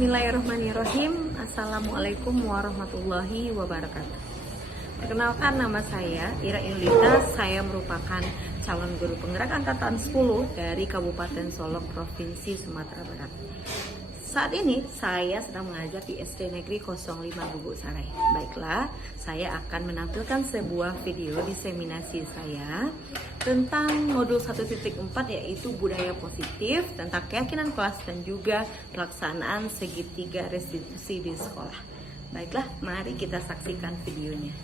Bismillahirrahmanirrahim. Assalamualaikum warahmatullahi wabarakatuh. Perkenalkan, nama saya Ira Inulita. Saya merupakan calon guru penggerak angkatan 10 dari Kabupaten Solok, Provinsi Sumatera Barat. Saat ini saya sedang mengajar di SD Negeri 05 Gubuk Sarai. Baiklah, saya akan menampilkan sebuah video diseminasi saya tentang modul 1.4, yaitu budaya positif, tentang keyakinan kelas dan juga pelaksanaan segitiga restitusi di sekolah. Baiklah, mari kita saksikan videonya.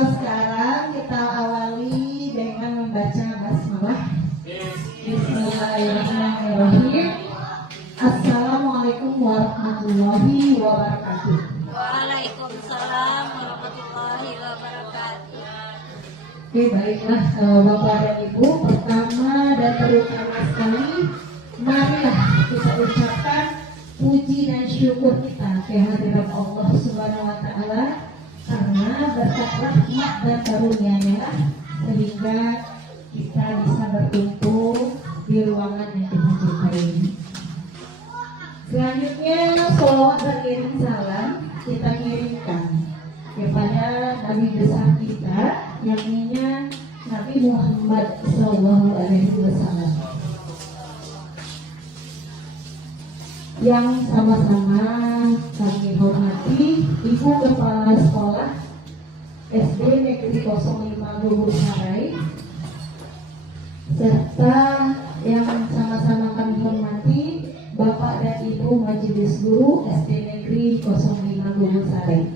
Sekarang kita awali dengan membaca basmalah. Bismillahirrahmanirrahim. Assalamualaikum warahmatullahi wabarakatuh. Waalaikumsalam warahmatullahi wabarakatuh. Oke, baiklah Bapak dan Ibu, pertama dan terutama sekali, marilah kita ucapkan puji dan syukur kita kehadiran Allah Subhanahu wa Ta'ala, karena berkat rahmat dan karunia-Nya sehingga kita bisa berkumpul di ruangan yang kita cintai ini. Selanjutnya, sholawat dan kirim salam kita kirimkan kepada Nabi besar kita, yakni Nabi Muhammad SAW, yang sama-sama kami hormati Ibu Kepala Sekolah SD Negeri 05 Gubuk Sarai, serta yang sama-sama kami hormati Bapak dan Ibu Majelis Guru SD Negeri 05 Gubuk Sarai.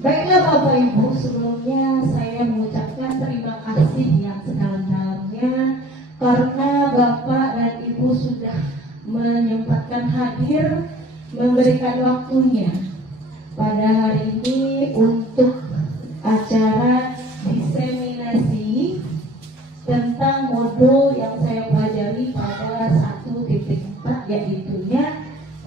Baiklah Bapak Ibu, sebelumnya saya mengucapkan terima kasih yang sedalam-dalamnya karena Bapak dan Ibu sudah menyempatkan hadir, memberikan waktunya pada hari ini untuk acara diseminasi tentang modul yang saya pelajari pada 1.4, yaitu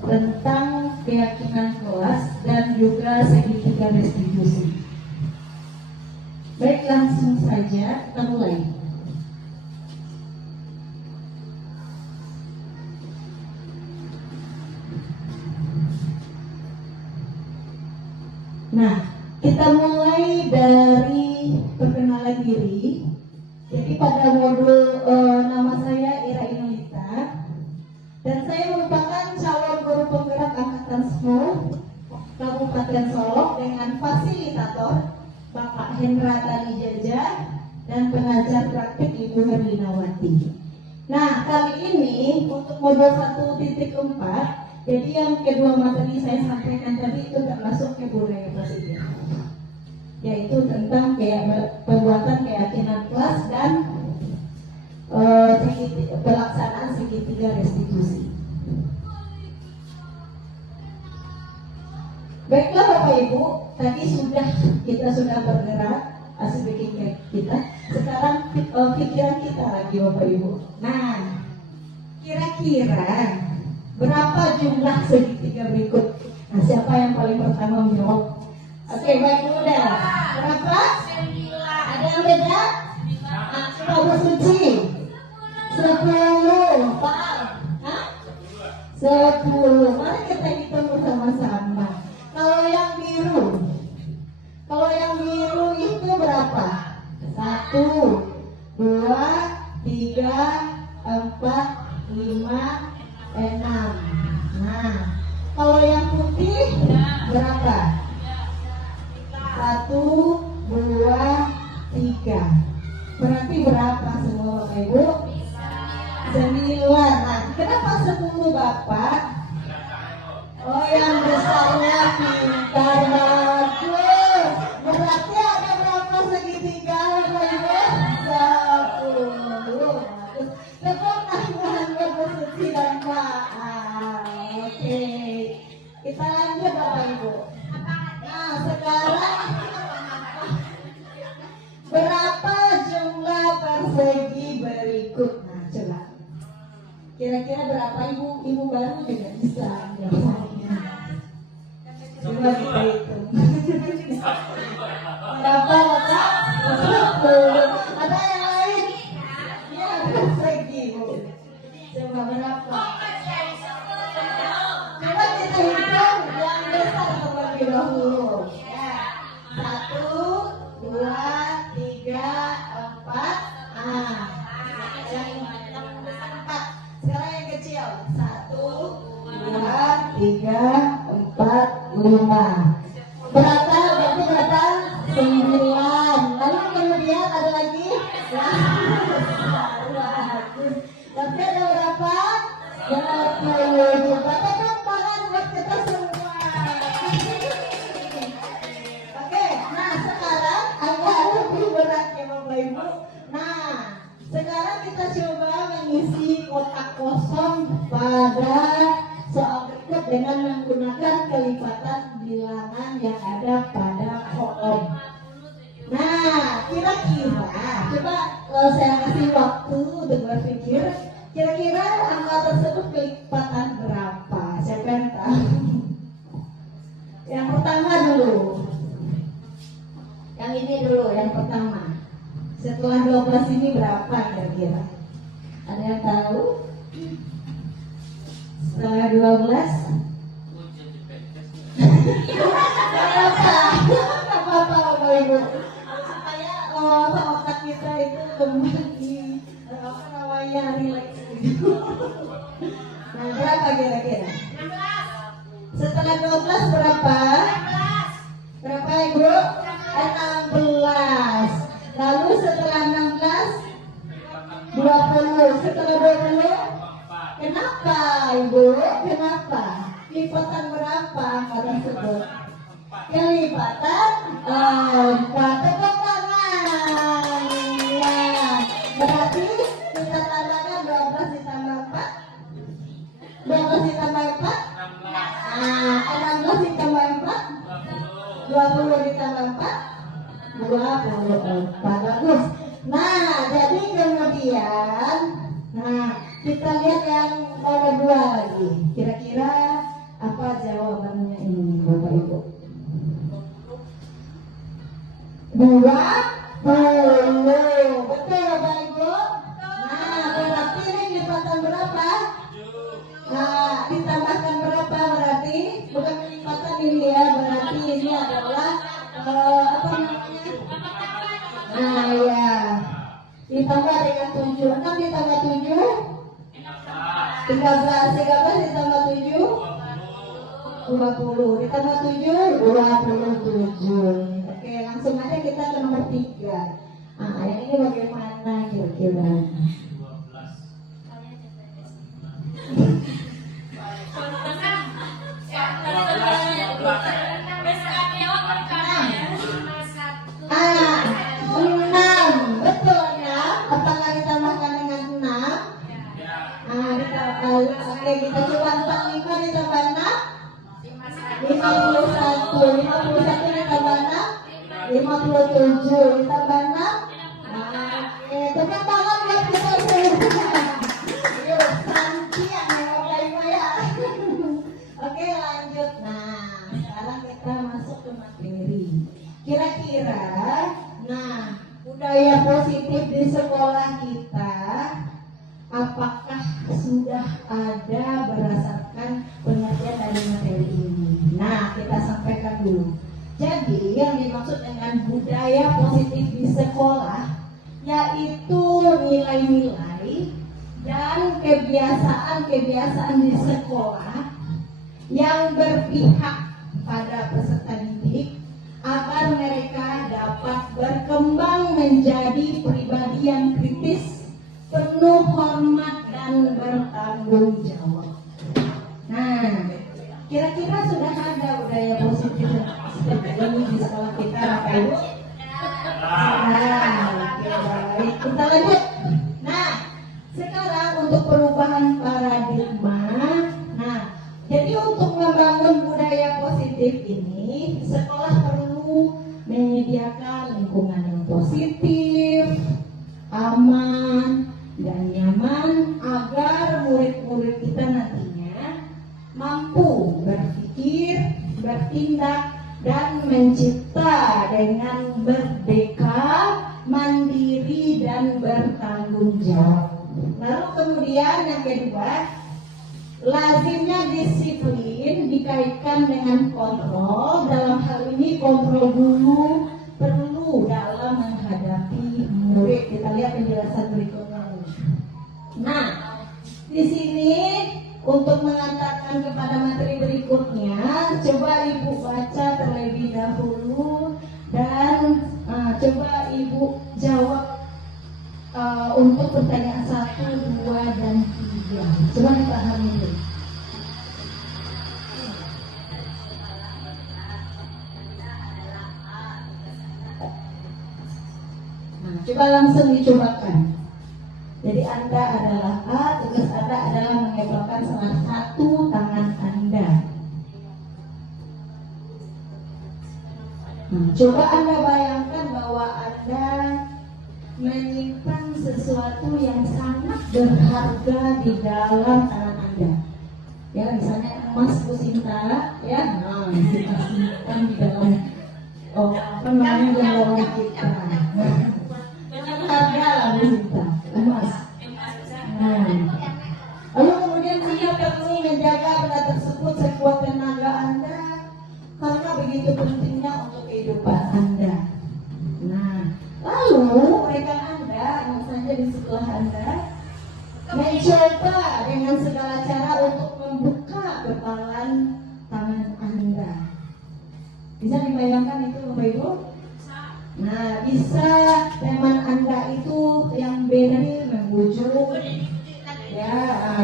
tentang keyakinan kelas dan juga segitiga restitusi. Baik, langsung saja kita mulai. Nah, kita mulai dari perkenalan diri. Jadi pada modul nama saya Ira Inulita dan saya merupakan calon guru penggerak angkatan 10 Kabupaten Solok dengan fasilitator Bapak Hendra Tani Jaja dan pengajar praktik Ibu Herlinawati. Nah, kali ini untuk modul 1.4, jadi yang kedua materi saya sampaikan tadi itu termasuk ke budaya positif, yaitu tentang pembuatan keyakinan kelas dan pelaksanaan segitiga restitusi. Baiklah Bapak Ibu, tadi kita sudah bergerak asal bikin kita. Sekarang pikiran kita lagi Bapak Ibu. Nah, kira-kira berapa jumlah segitiga berikut? Nah, siapa yang paling pertama menjawab? Oke, baik, mudah. Berapa? 9. Ada yang beda? Kamu suci 10. Pak? 10. Mari kita hitung bersama-sama. Kalau yang biru itu berapa? 1, 2, 3, 4, 5, 6. Nah, kalau yang putih berapa? 1, 2, 3. Berarti berapa semua Bapak Ibu? 9. Nah, kenapa 10 Bapak? Oh, yang besarnya pintar, bagus. Berarti ada berapa segitiga Bapak Ibu? 10. Bagus. Tepuk tangan buat Suci dan Pak. Oke, kita lanjut Bapak Ibu. Nah, sekarang berapa jumlah persegi berikut? Nah, coba. Kira-kira berapa ibu baru juga bisa jawabnya. Coba kita hitung. Berapa Bapak? 10. Ada yang lain? Ya, persegi Bu. Coba berapa? Coba kita hitung yang besar terlebih dahulu. Ya. 1, 2, 3, 4. Yang 4. Sekarang yang kecil. 1, 2, 3, 4, 5. Berapa? Berarti berapa? 9. Lalu kemudian ada lagi? Berarti ada berapa? 20 juga. Tepuk tangan buat kita semua. Oke, nah sekarang agak lebih berat ya Bapak Ibu. Nah, sekarang kita coba mengisi kotak kosong pada soal berikut dengan menggunakan kelipatan bilangan yang ada pada kolom. Nah, kira-kira coba saya kasih waktu untuk berpikir. Kira-kira angka tersebut kelipatan berapa? Siapa yang tahu? Yang pertama dulu. Yang ini dulu, yang pertama. Setelah 12 ini berapa kira-kira? Ada yang tahu? Setelah 12? Berapa? Apa-apa Bapak Ibu? Supaya otak kita itu kembali apa namanya relax. Nah, berapa kira-kira? 16. Setelah 12 berapa? 16. Berapa Ibu? 16. Lalu setelah 16 20. Setelah 20 kenapa Ibu? Kenapa? Lipatan berapa angka tersebut? Kelipatan 4. Tepuk tangan. Nah, berarti kita tambahkan 12 ditambah 4. 12 ditambah 4. Nah, 16 ditambah 4. 20 ditambah 4. 24. Bagus. Nah, jadi kemudian kita lihat yang nomor 2 lagi. Kira-kira apa jawabannya ini Bapak Ibu? 20. Betul Bapak Ibu? Nah, berarti ini lipatan berapa? Nah, ditambahkan berapa berarti? Bukan lipatan ini ya, berarti ini adalah apa namanya? Nah ya, ditambah dengan 7. 6 ditambah 7 13. 13 ditambah 7 20. Ditambah 7 27. Oke, langsung aja kita ke nomor 3. Nah, yang ini bagaimana kira-kira? Oke, kita coba 45 ditambah 6 51. 51 ditambah 6 57. Ditambah 6. Oke, tepuk tangan buat kita semua. Yuk, santian ya Bapak Ibu ya. Oke, lanjut. Nah, sekarang kita masuk ke materi. Kira-kira, nah, budaya positif di sekolah kita apakah sudah ada berdasarkan pengertian dari materi ini? Nah, kita sampaikan dulu. Jadi, yang dimaksud dengan budaya positif di sekolah yaitu nilai-nilai dan kebiasaan-kebiasaan di sekolah yang berpihak pada peserta didik agar mereka dapat berkembang menjadi pribadi pribadi yang kritis, penuh hormat dan bertanggung jawab. Nah, kira-kira sudah ada budaya positif ini di sekolah kita, Bapak Ibu? Nah, oke, baik. Kita lanjut. Nah, sekarang untuk perubahan paradigma. Nah, jadi untuk membangun budaya positif ini, sekolah perlu menyediakan lingkungan yang positif, aman, dan nyaman agar murid-murid kita nantinya mampu berpikir, bertindak, dan mencipta dengan merdeka, mandiri, dan bertanggung jawab. Lalu kemudian yang kedua, lazimnya disiplin dikaitkan dengan kontrol. Dalam hal ini kontrol dulu perlu dalam menghadapi murid. Kita lihat penjelasan berikutnya. Nah, di sini untuk mengantarkan kepada materi berikutnya, coba Ibu baca terlebih dahulu dan coba Ibu jawab untuk pertanyaan 1, 2, dan 3. Coba dipahami dulu. Nah, coba langsung dicobakan. Jadi Anda adalah A, tugas Anda adalah mengeluarkan salah satu tangan Anda. Nah, coba Anda bayangkan bahwa Anda menyimpan sesuatu yang sangat berharga di dalam tangan Anda. Ya, misalnya emas Bu Sinta, ya, nah, kita simpan di dalam apa namanya dalam kita. Harga lah Bu Sinta, emas. Nah, lalu kemudian Anda perlu menjaga benda tersebut sekuat tenaga Anda karena begitu pentingnya untuk kehidupan Anda. Nah, lalu rekan Anda, yang saja di sebelah Anda, mencoba dengan segala cara untuk membuka kepalan tangan Anda. Bisa dibayangkan itu Bapak Ibu? Nah, bisa teman Anda itu yang benar membujuk, ya,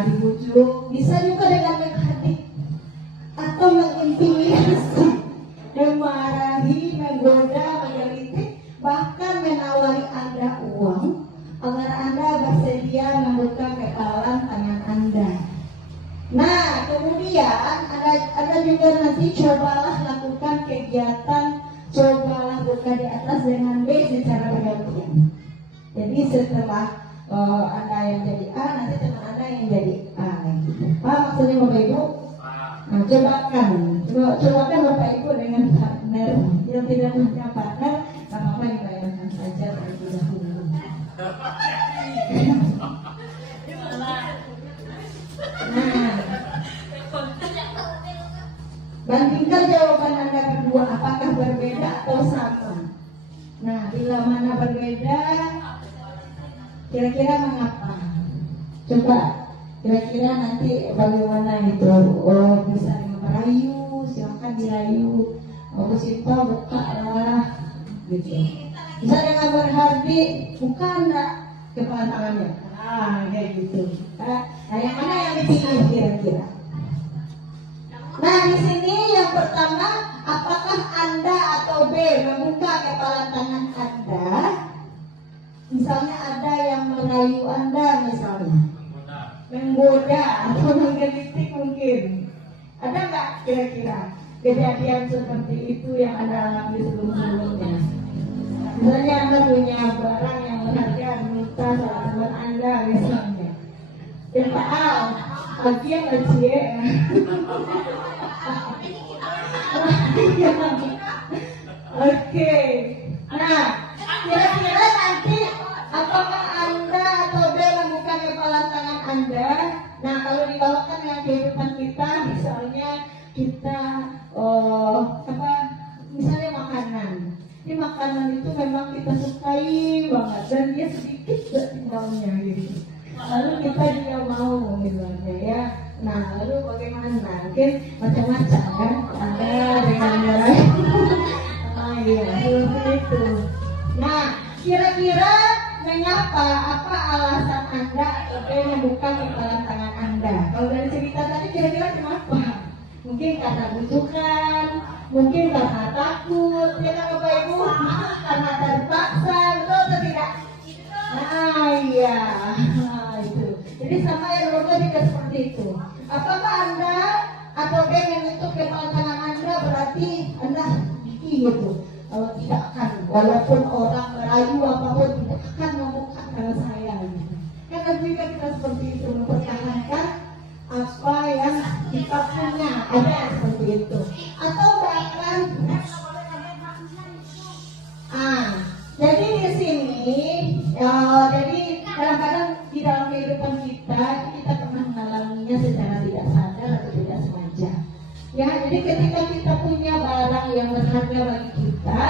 dibujuk. Bisa juga dengan menghadik atau mengintimidasi, memarahi, menggoda, menggelitik, bahkan menawari Anda uang agar Anda bersedia membuka kepalan tangan Anda. Nah, kemudian Anda juga nanti cobalah lakukan kegiatan, cobalah buka di atas dengan B secara bergantian. Jadi setelah Anda yang jadi A, nanti teman Anda yang jadi A, gitu. Pak, maksudnya Bapak Ibu? Nah, cobakan Bapak Ibu dengan partner yang tidak punya partner, tak apa dibayangkan saja terlebih dahulu. Nah, bandingkan jawaban Anda berdua, apakah berbeda atau sama? Nah, bila mana berbeda, kira-kira mengapa? Coba, kira-kira nanti bagaimana itu? Oh, bisa merayu, silakan dirayu. Bu Sinta buka lah, gitu. Bisa dengan berhardi, buka enggak kepala tangannya? Nah, kayak gitu. Nah, yang mana yang dipilih kira-kira? Nah, di sini yang pertama, apakah Anda atau B membuka kepala tangan Anda? Misalnya ada yang merayu Anda, misalnya menggoda atau menggelitik mungkin. Ada nggak kira-kira kejadian seperti itu yang Anda alami sebelum-sebelumnya? Misalnya Anda punya barang yang berharga, minta sama teman Anda misalnya. Ya Pak Al, bagian aja. Oke. Nah, kira-kira nanti apakah Anda atau B membuka kepala tangan Anda? Nah, kalau dibawakan dengan kehidupan kita, misalnya kita misalnya makanan. Ini makanan itu memang kita sukai banget dan dia sedikit tinggalnya gitu. Lalu kita juga mau misalnya ya. Nah, lalu bagaimana? Mungkin macam-macam kan? Ada dengan darah. Iya, seperti itu. Nah, kira-kira mengapa apa? Apa alasan Anda untuk membuka kekebalan tangan Anda? Kalau dari cerita tadi kira-kira kenapa? Mungkin karena butuhkan, mungkin karena takut, ya kan Bapak Ibu? Karena terpaksa, betul atau tidak? Nah iya, nah, itu. Jadi sama yang nomor juga seperti itu. Apakah Anda atau pengen untuk kepala tangan Anda berarti Anda gitu? Kalau tidak akan, walaupun orang merayu apapun tidak akan membuka tangan saya. Karena juga kita seperti itu mempertahankan apa yang kita punya, ada seperti itu. Atau bahkan, jadi di sini, jadi kadang-kadang di dalam kehidupan kita pernah mengalaminya secara tidak sadar atau tidak sengaja. Ya, jadi ketika kita punya barang yang berharga bagi kita,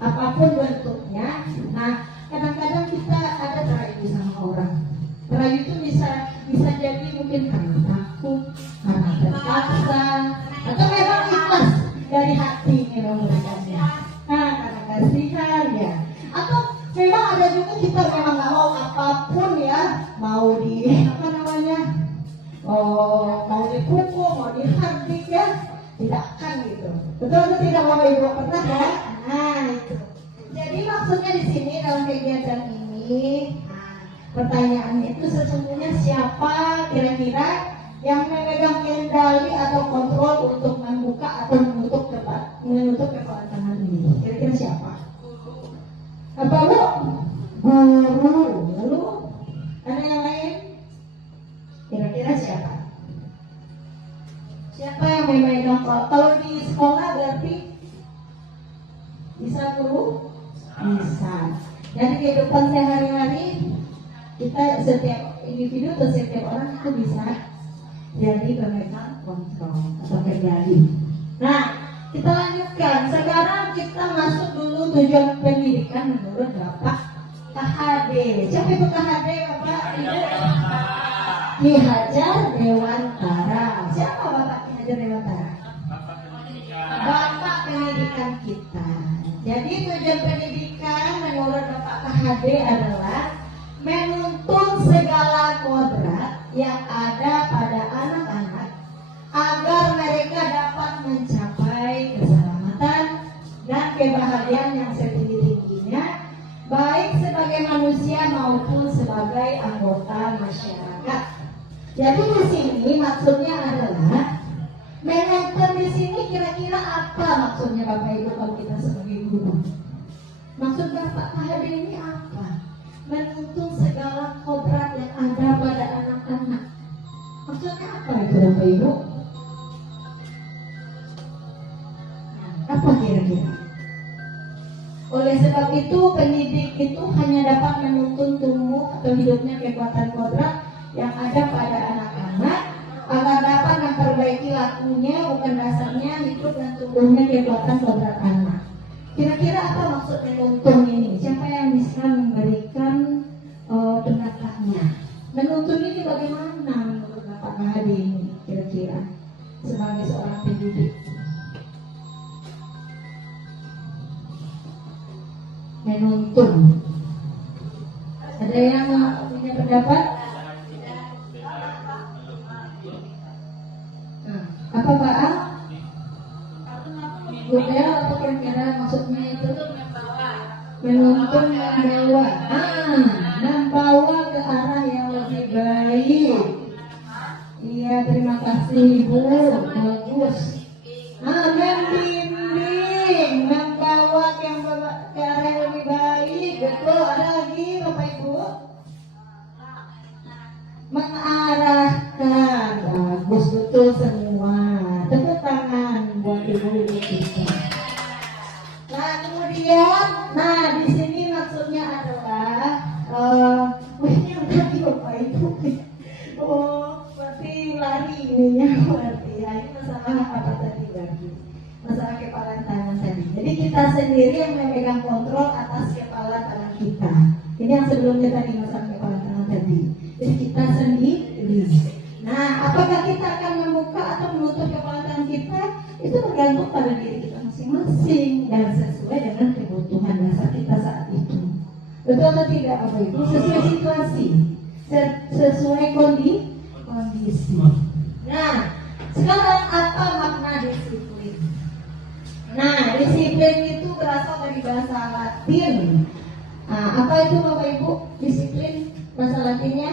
apapun bentuknya, nah kadang-kadang kita ada terayu sama orang. Terayu itu bisa jadi mungkin karena takut, karena terpaksa, atau memang ikhlas dari hati memberikannya. Nah, karena kasihan ya. Atau memang ada juga kita memang nggak mau apapun ya, mau di mau dipukul, mau dihardik ya, tidak akan gitu. Betul atau tidak Bapak Ibu pernah ya? Nah itu. Jadi maksudnya di sini dalam kegiatan ini, pertanyaannya itu sesungguhnya siapa kira-kira yang memegang kendali atau kontrol untuk membuka atau menutup kepala tangan ini? Kira-kira siapa? Apa Bu? Guru. Lalu ada yang lain? Kira-kira siapa? Siapa yang memegang? Kalau di sekolah berarti bisa guru? Bisa. Jadi kehidupan sehari-hari kita setiap individu atau setiap orang itu bisa jadi pemegang kontrol atau kendali. Nah, kita lanjutkan. Sekarang kita masuk dulu tujuan pendidikan menurut Bapak KHD. Siapa itu KHD Bapak? Ki Hajar Dewantara. Siapa Bapak Ki Hajar Dewantara? Bapak pendidikan kita. Jadi tujuan pendidikan menurut Bapak KHD adalah menuntun segala kodrat yang ada pada anak-anak agar mereka dapat mencapai keselamatan dan kebahagiaan yang setinggi-tingginya, baik sebagai manusia maupun sebagai anggota masyarakat. Jadi di sini maksudnya adalah menuntun di sini kira-kira apa maksudnya Bapak Ibu kalau kita sebagai guru? Maksud Bapak KHD ini apa? Menuntun segala kodrat yang ada pada anak-anak. Maksudnya apa itu Bapak Ibu? Apa kira-kira? Oleh sebab itu pendidik itu hanya dapat menuntun tumbuh atau hidupnya kekuatan kodrat yang ada pada anak-anak agar dapat memperbaiki lakunya, bukan dasarnya hidup dan tumbuhnya kekuatan kodrat anak. Kira-kira apa maksud menuntun ini? Siapa yang bisa memberikan pendapatnya? Menuntun ini bagaimana menurut Bapak KHD ini kira-kira sebagai seorang pendidik? Menuntun. Ada yang punya pendapat? Apa Pak? Budaya apa kira-kira maksudnya itu? Menuntun, membawa ke arah yang lebih baik. Iya, terima kasih Ibu, bagus. Membimbing, membawa ke arah yang lebih baik. Betul. Ada lagi Bapak Ibu? Mengarahkan. Bagus, betul semua. Tepuk tangan buat ibu-ibu kita. Nah kemudian, di sini maksudnya adalah ini yang tadi Bapak Ibu. Berarti lari ini ya, berarti ya ini masalah apa tadi berarti? Masalah kepala tangan tadi. Jadi kita sendiri yang memegang kontrol atas kepala tangan kita. Ini yang sebelumnya tadi masalah kepala tangan tadi. Jadi kita sendiri. Nah, apakah kita akan membuka atau menutup kepala tangan kita? Itu tergantung pada diri kita masing-masing dan sesuai dengan kebutuhan dasar kita saat itu. Betul atau tidak Bapak Ibu? Sesuai situasi, sesuai kondisi. Nah, sekarang apa makna disiplin? Nah, disiplin itu berasal dari bahasa Latin. Nah, apa itu Bapak Ibu? Disiplin, bahasa Latinnya?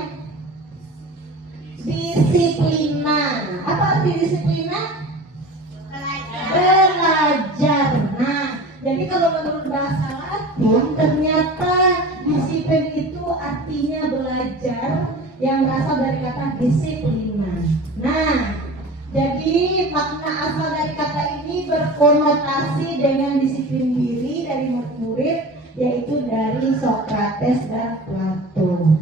Disiplina. Apa arti disiplina? Belajar. Nah, jadi kalau menurut bahasa Latin, ternyata disiplin itu artinya belajar, yang berasal dari kata disiplina. Nah, jadi makna asal dari kata ini berkonotasi dengan disiplin diri dari murid-murid, yaitu dari Sokrates dan Plato.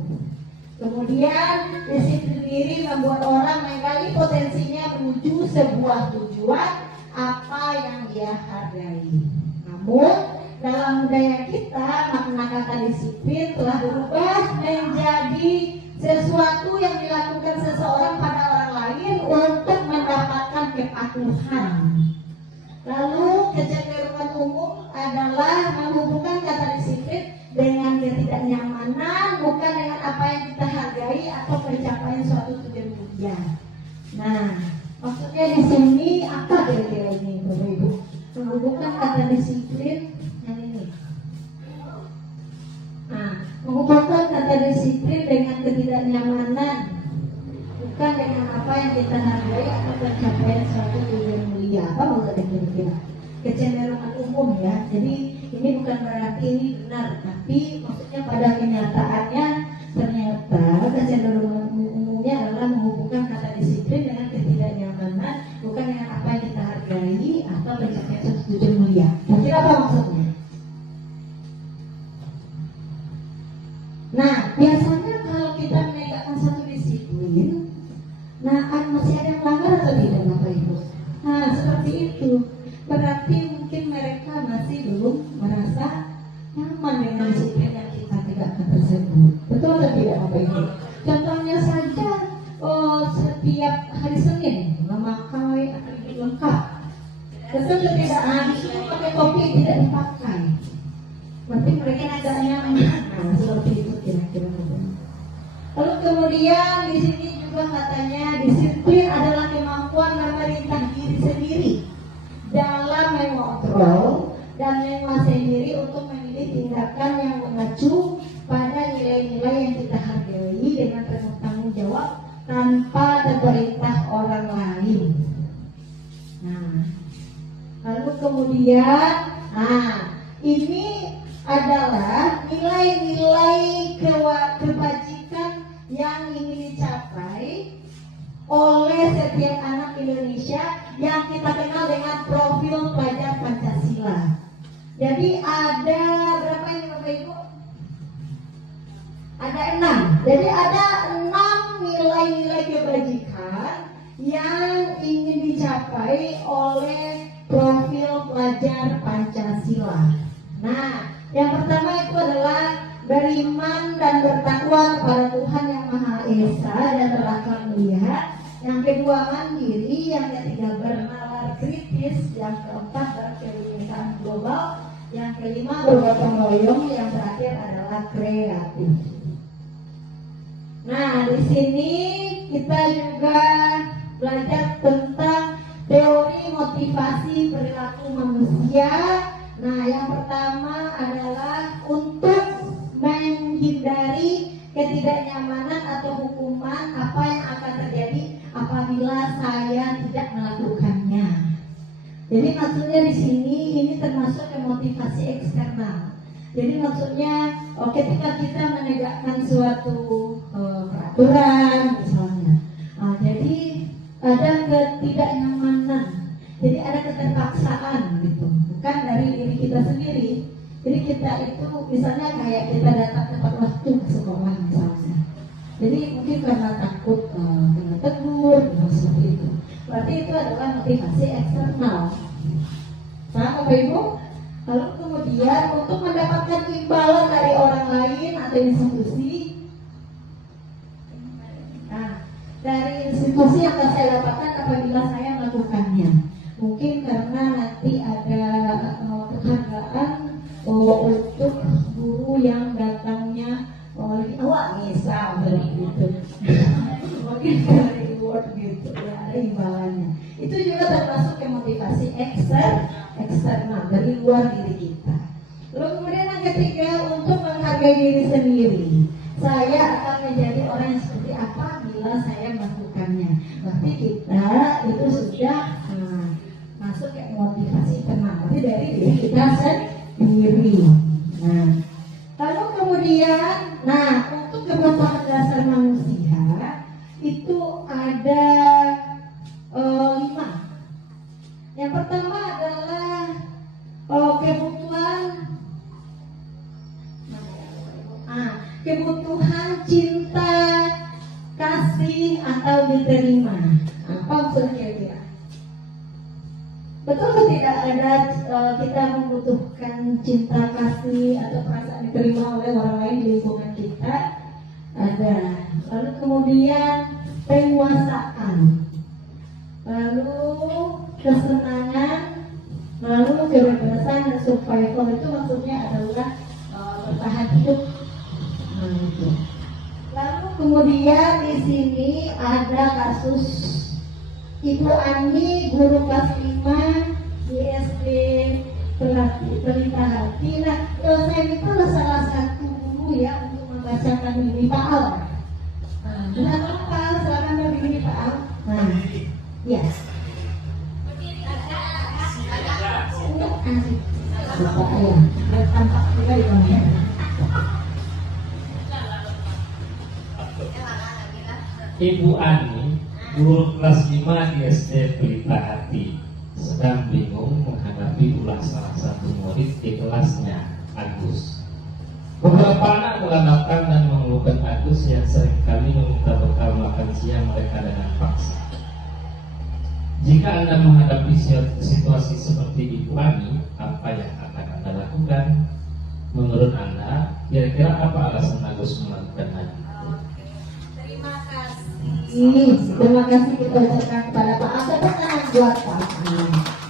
Kemudian disiplin diri membuat orang menggali potensinya menuju sebuah tujuan apa yang dia hargai. Namun dalam budaya kita makna kata disiplin telah berubah menjadi sesuatu yang dilakukan seseorang pada orang lain untuk mendapatkan kepatuhan. Lalu kecenderungan umum adalah menghubungkan kata disiplin dengan ketidaknyamanan, bukan dengan apa yang kita hargai atau pencapaian suatu tujuan mulia. Nah, maksudnya di sini apa kira-kira ini, Bapak Ibu? Menghubungkan kata disiplin yang ini. Nah, menghubungkan kata disiplin dengan ketidaknyamanan, bukan dengan apa yang kita hargai atau pencapaian suatu tujuan mulia. Apa maksudnya kira-kira? Kecenderungan umum ya. Jadi ini bukan berarti ini benar, tapi maksudnya pada kenyataannya ternyata kecenderungan umumnya adalah menghubungkan kata disiplin dengan ketidaknyamanan, bukan dengan apa yang kita hargai atau pencapaian suatu tujuan mulia. Kira apa maksudnya? Nah, biasanya kalau kita menegakkan satu disiplin, nah masih ada yang melanggar atau tidak Bapak Ibu? Nah, seperti itu. Berarti mungkin mereka masih belum merasa nyaman dengan disiplin yang kita tegakkan tersebut. Betul atau tidak Bapak Ibu? Contohnya saja, setiap hari Senin memakai atribut lengkap. Betul atau tidak? Nah, disuruh pakai topi tidak dipakai. Berarti mereka tidak nyaman. Nah, seperti itu kira-kira. Lalu kemudian di sini juga katanya disiplin adalah kemampuan memerintah diri sendiri dalam mengontrol dan menguasai diri untuk memilih tindakan yang mengacu pada nilai-nilai yang kita hargai dengan penuh tanggung jawab tanpa terperintah orang lain. Nah, lalu kemudian, ini adalah nilai-nilai kebajikan yang ingin dicapai oleh setiap anak Indonesia yang kita kenal dengan profil pelajar Pancasila. Jadi ada berapa ini Bapak Ibu? Ada 6. Jadi ada 6 nilai-nilai kebajikan yang ingin dicapai oleh profil pelajar Pancasila. Nah, yang pertama itu adalah beriman dan bertakwa kepada Tuhan yang Maha Esa dan berakal mulia. Yang kedua mandiri, yang ketiga bernalar kritis, yang keempat berkelindahan global, yang kelima bergotong royong, yang terakhir adalah kreatif. Nah, di sini kita juga belajar tentang teori motivasi perilaku manusia. Nah, yang pertama adalah untuk menghindari ketidaknyamanan atau hukuman apa yang akan terjadi apabila saya tidak melakukannya. Jadi maksudnya di sini ini termasuk motivasi eksternal. Jadi maksudnya ketika kita menegakkan suatu peraturan misalnya, jadi ada ketidaknyamanan, jadi ada keterpaksaan gitu, bukan dari diri kita sendiri. Jadi kita itu misalnya kayak kita datang tepat waktu ke sekolah misalnya. Jadi mungkin karena takut kena tegur, seperti itu. Berarti itu adalah motivasi eksternal. Nah, Bapak Ibu, lalu kemudian untuk mendapatkan imbalan dari orang lain atau institusi, dari institusi yang akan saya dapatkan apabila saya melakukannya. Mungkin karena nanti ada penghargaan untuk guru yang datang misal gitu. Mungkin dari reward gitu ya, ada imbalannya. Itu juga termasuk yang motivasi eksternal dari luar diri kita. Lalu kemudian yang ketiga, untuk menghargai diri sendiri. Saya akan menjadi orang yang seperti apa bila saya melakukannya. Berarti kita itu sudah masuk kayak motivasi internal, berarti dari diri kita sendiri. Nah, lalu kemudian, untuk kebutuhan dasar manusia itu ada 5. Yang pertama adalah kebutuhan cinta, kasih atau diterima. Apa maksudnya kira-kira? Betul atau tidak ada kita membutuhkan cinta, kasih atau perasaan diterima oleh orang lain di lingkungan kita? Ada. Lalu kemudian penguasaan, lalu kesenangan, lalu kebebasan dan survival. Itu maksudnya adalah bertahan hidup. Itu. Lalu kemudian di sini ada kasus Ibu Ani, guru kelas 5 di SD Pelita Hati. Nah, saya itu salah satu guru ya untuk membacakan ini Pak Al. Jangan lupa silakan berdiri Pak Al. Ya. Bapak ya, tampak juga di bawah ya. Ibu Ani, guru kelas 5 di SD Pelita Hati, sedang bingung menghadapi ulah salah satu murid di kelasnya, Agus. Beberapa anak mengandalkan dan mengeluhkan Agus yang seringkali meminta bekal makan siang mereka dengan paksa. Jika Anda menghadapi situasi seperti Ibu Ani, apa yang akan Anda lakukan? Menurut Anda, kira-kira apa alasan Agus melakukan hal itu? Terima kasih kita ucapkan kepada Pak. Ada pertanyaan buat Pak.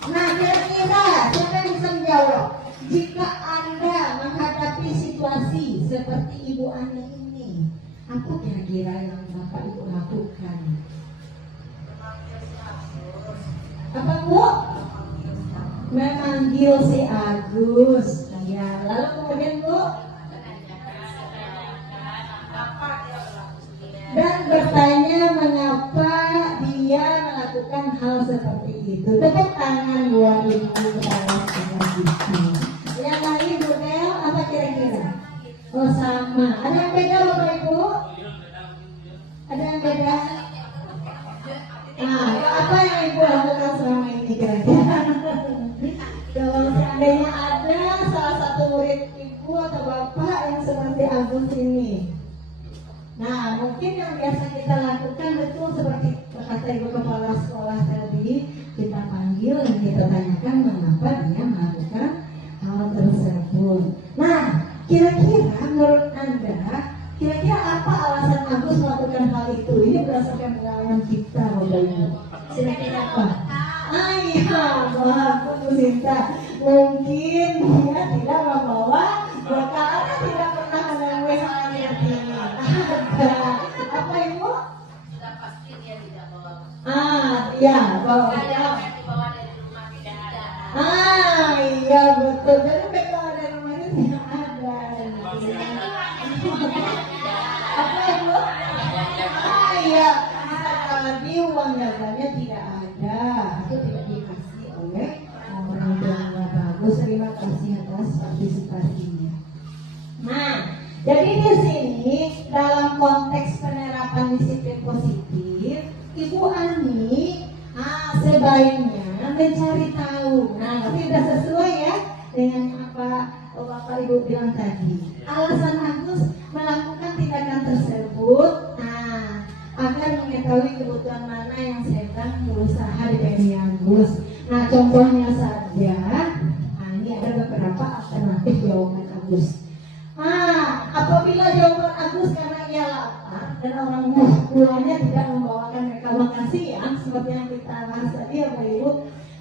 Nah, kira-kira siapa yang bisa menjawab? Jika Anda menghadapi situasi seperti Ibu Ani ini, apa kira-kira yang Bapak Ibu lakukan? Apa Bu? Memanggil si Agus. Ya, lalu kemudian Bu? Dan bertanya mengapa dia melakukan hal seperti itu. Tepuk tangan buat Ibu Rawat itu. Yang lain Bu Nel, apa kira-kira? Oh sama. Ada yang beda Bapak Ibu? Ada yang beda? Apa yang Ibu lakukan selama ini kira-kira? Kalau seandainya ada salah satu murid Ibu atau Bapak yang seperti Agus ini. Nah, mungkin yang biasa kita lakukan betul seperti kata Ibu Kepala Sekolah tadi, kita panggil dan kita tanyakan mengapa dia melakukan hal tersebut. Nah, kira-kira menurut Anda, kira-kira apa alasan Agus melakukan hal itu? Ini berdasarkan pengalaman kita, Bapak Ibu. Kira-kira apa? Iya, Bu Sinta. Mungkin dia tidak membawa bekalnya, tidak pernah menemui hal yang ini. Apa Ibu? Sudah pasti dia tidak bawa. Iya, bawa. Dari rumah tidak ada. Iya betul. Jadi bekal dari rumah itu tidak ada. Apa Ibu? Iya. Tadi uang jajannya tidak ada, itu tidak dikasih oleh orang tua Bagus. Terima kasih atas partisipasinya. Nah, jadi di sini dalam konteks penerapan disiplin positif, Ibu Ani sebaiknya mencari tahu. Nah, tapi sudah sesuai ya dengan apa Bapak Ibu bilang tadi. Alasan Agus melakukan tindakan tersebut, agar mengetahui kebutuhan mana yang sedang berusaha dipenuhi Agus. Nah, contohnya saja, ini ada beberapa alternatif jawaban Agus. Apabila jawaban Agus karena ia lapar dan orang tuanya tidak membawakan bekal makan siang seperti yang kita bahas tadi ya Bapak Ibu.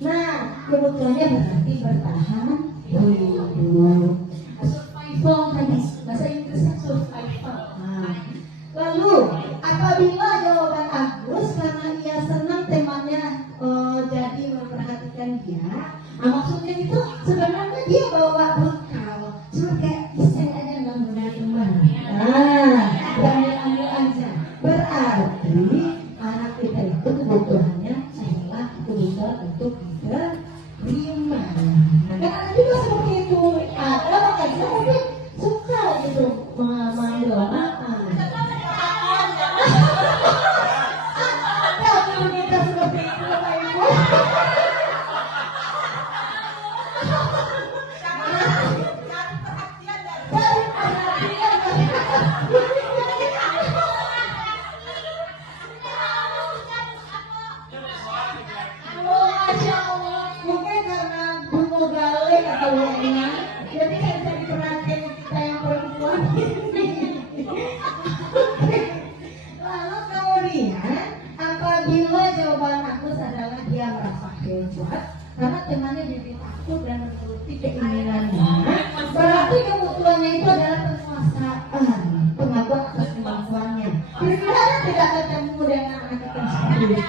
Nah, kebutuhannya berarti bertahan hidup. Survival tadi bahasa Inggrisnya survival.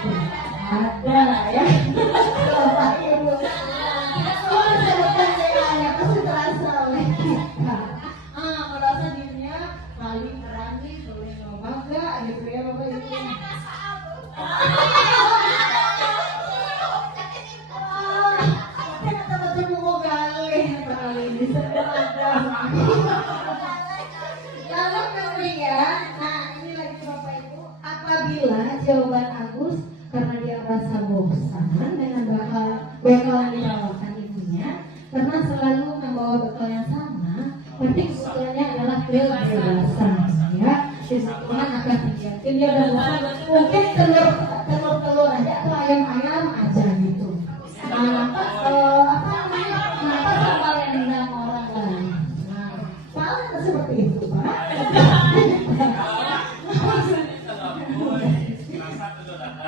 Ada ya. Bapak Ibu. Semua disebutkan ya, pasti terasa oleh kita. Merasa dirinya paling berani, boleh bangga, gitu ya Bapak Ibu. Kalau kemudian, nah ini lagi Bapak Ibu, apabila jawaban Agus karena dia merasa bosan dengan bekal yang dibawakan ibunya, karena selalu membawa bekal yang sama, berarti kebutuhannya adalah kebebasan, ya. Disebutkan akan yakin dia udah bosan, mungkin telur aja atau ayam aja gitu. Kenapa sama yang orang lain? Paling seperti itu, Pak.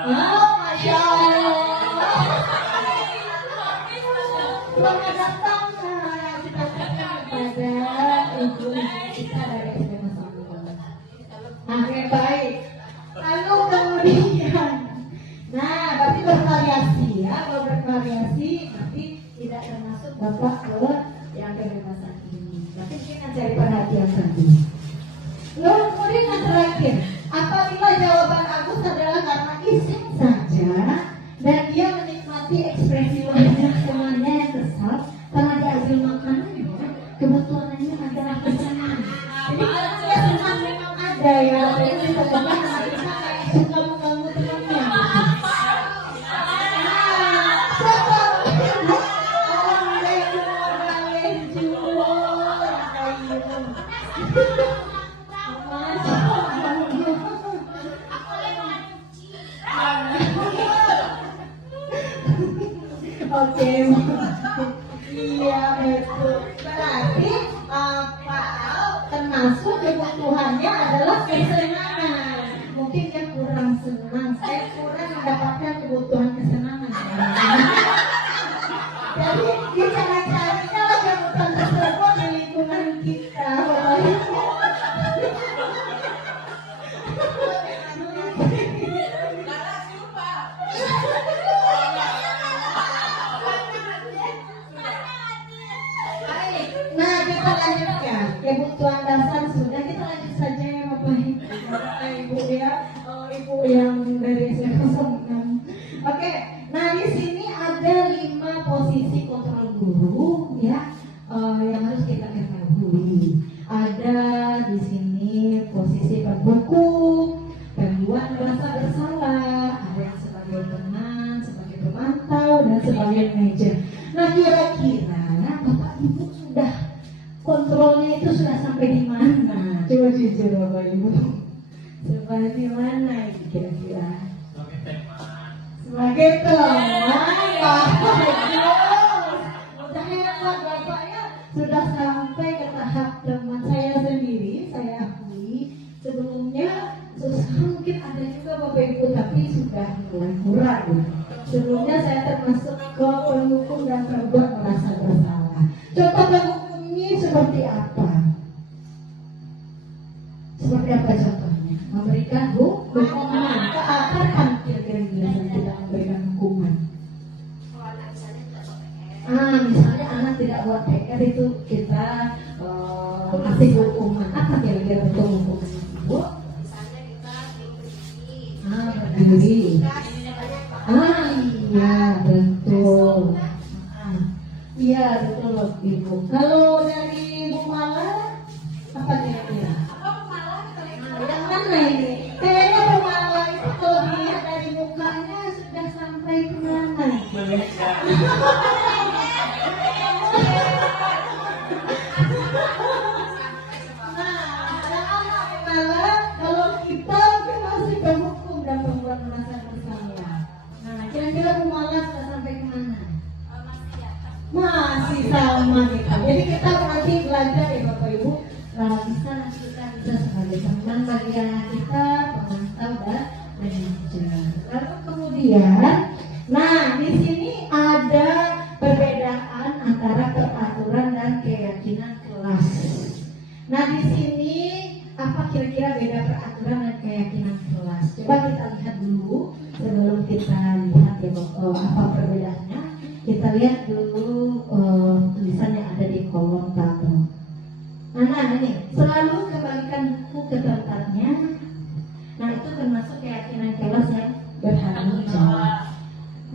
Oh, Masya Allah. Selamat datang kepada ibu kita dari SD Masanggung. Oke, baik. Lalu kemudian, nah, berarti bervariasi ya, bervariasi, berarti tidak termasuk Bapak ke yang kebebasan ini. Tapi kita cari perhatian tadi. Lalu kemudian yang terakhir, apabila jawaban Agus adalah karena iseng saja dan dia menikmati ekspresi wajah temannya yang kesal karena diambil makanannya, kebetulannya adalah kesenangan. Jadi kalau dia senang memang ada ya, itu sebabnya kayak suka mengganggu temannya. Oke, iya betul. Berarti termasuk kebutuhannya adalah kesenangan. Mungkin dia kurang senang, saya kurang mendapatkan kebutuhan kesenangan. Jadi dicari-carinya lah kebutuhan tersebut di lingkungan kita. Nah, kita lanjutkan. Kebutuhan dasar sudah, kita lanjut saja ya Bapak Ibu ya. Ibu yang dari SMA. Oke, nah di sini ada 5 posisi kontrol guru ya, yang harus kita ketahui. Ada di sini posisi pembuku, panduan merasa bersalah, ada yang sebagai teman, sebagai pemantau, dan sebagai manajer. Nah, kira-kira Bapak Ibu sudah kontrolnya itu sudah sampai di mana? Coba jujur Bapak Ibu. Sampai di mana itu kira-kira? Sebagai teman, Bapak Ibu. Udah hebat Bapak ya. Sudah sampai ke tahap teman. Saya sendiri, saya akui sebelumnya susah, mungkin ada juga Bapak Ibu, tapi sudah mulai kurang. Sebelumnya saya termasuk ke penghukum dan terbuat merasa bersalah. Contoh penghukum ini seperti apa? Seperti apa contohnya? Memberikan hukuman ke apa kan kira-kira tidak memberikan hukuman? Misalnya anak tidak buat PR itu kita kasih hukuman. Apa kira-kira bentuk hukumannya Ibu? Misalnya kita diberi Berdiri. Iya betul. Iya betul Ibu. Kalau dari Ibu Mala apa kira-kira? Yang mana ini? Kayaknya Bu Mala itu kalau dilihat dari mukanya sudah sampai ke mana? Kalau kita masih berhukum dan membuat merasa bersalah. Nah, kira-kira Bu Mala sudah sampai ke mana? Masih sama gitu. Jadi kita masih belajar ya Bapak Ibu. Bisa nanti kita bisa sebagai teman bagi anak kita, pemantau dan manajer. Lalu kemudian, nah di sini ada perbedaan antara peraturan dan keyakinan kelas. Nah di sini apa kira-kira beda peraturan dan keyakinan kelas? Coba kita lihat dulu sebelum kita kita lihat ya apa perbedaannya, kita lihat dulu tulisan yang ada di kolom tabel. Nah ini selalu kembalikan buku ke tempatnya. Nah itu termasuk keyakinan kelas yang bertanggung jawab.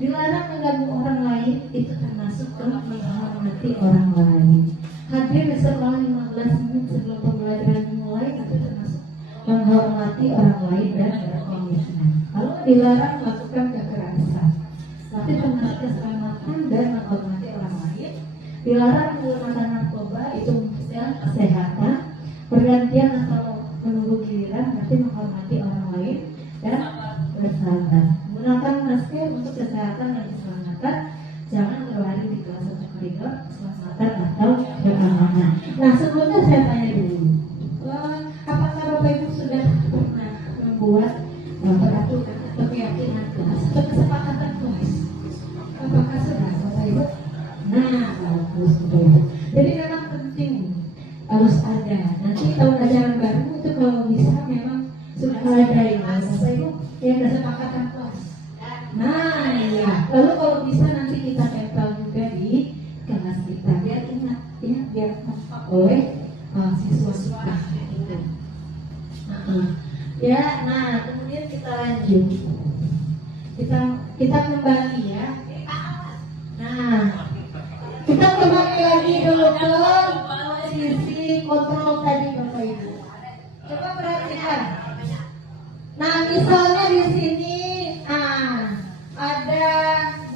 Dilarang mengganggu orang lain, itu termasuk menghormati orang lain. Hadir selama 15 menit sebelum pembelajaran dimulai, itu termasuk menghormati orang lain dan berkomitmen. Kalau dilarang melakukan kekerasan, tapi termasuk keselamatan dan menghormati orang lain. Dilarang menggunakan narkoba, itu kesehatan. Bergantian atau menunggu giliran, berarti menghormati orang lain dan bersabar. Menggunakan masker untuk kesehatan dan keselamatan. Jangan berlari di kelas atau koridor, keselamatan atau keamanan. Nah sebelumnya saya tanya dulu, apakah Bapak Ibu sudah pernah membuat peraturan atau keyakinan kelas atau kesepakatan kelas? Apakah sudah Bapak Ibu? Nah bagus Bapak Ibu. Jadi memang penting harus ada. Nanti tahun ajaran baru itu kalau bisa memang sudah ada ya Bapak Ibu yang kesepakatan kelas. Nah iya, lalu kalau bisa nanti kita tempel juga di kelas kita biar ingat ya, biar tampak oleh siswa-siswa itu. Ya, nah kemudian kita lanjut, kita kembali ya. Nah kita kembali lagi dulu ke posisi kontrol tadi Bapak Ibu. Coba perhatikan. Nah misalnya di sini ada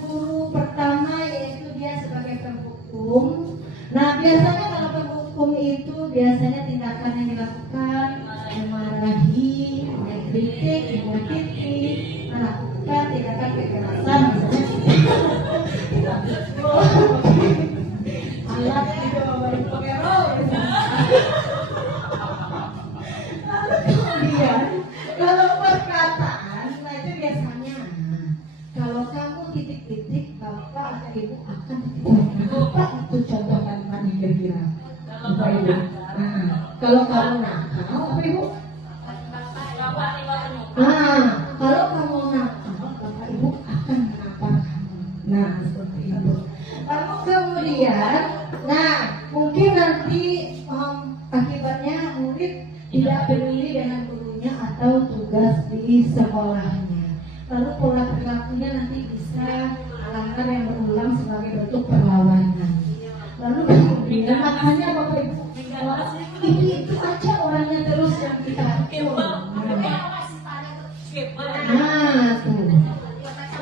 guru pertama yaitu dia sebagai penghukum. Nah biasanya kalau penghukum itu biasanya tindakan yang dilakukan memarahi, mengkritik, menyakiti, melakukan tindakan kekerasan, misalnya alat itu baru pokero. Kemudian kalau perkataan, nah itu biasanya kalau kamu titik-titik, bapak atau ibu akan apa itu contoh kalimat yang kira-kira Bapak Ibu. Nah, kalau kamu nakal, Bapak Ibu. Kalau kamu nakal, Bapak Ibu akan menapar kamu. Nah, seperti itu. Lalu kemudian, nah mungkin nanti akibatnya murid tidak peduli dengan gurunya atau tugas di sekolahnya. Lalu pola perilakunya nanti bisa melanggar yang berulang sebagai bentuk perlawanan. Lalu kemudian makanya Bapak Ibu itu aja orangnya terus yang kita atur. Nah tuh.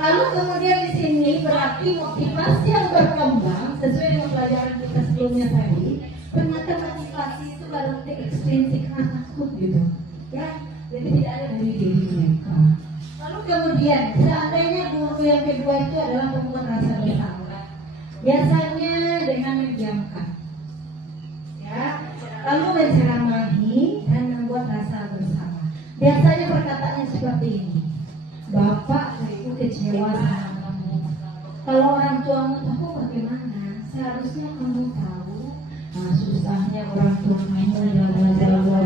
Lalu kemudian di sini berarti motivasi yang berkembang sesuai dengan pelajaran kita sebelumnya tadi. Ternyata motivasi itu baru ekstrinsik takut gitu, ya. Jadi tidak ada dari diri mereka. Lalu kemudian seandainya guru yang kedua itu adalah membuat rasa bersalah, biasanya dengan mendiamkan, ya. Lalu menceramahi dan membuat rasa bersalah. Biasanya perkataannya seperti ini. Bapak itu kecewa sama kamu. Kalau orang tuamu tahu bagaimana? Seharusnya kamu tahu. Nah, susahnya orang tua kamu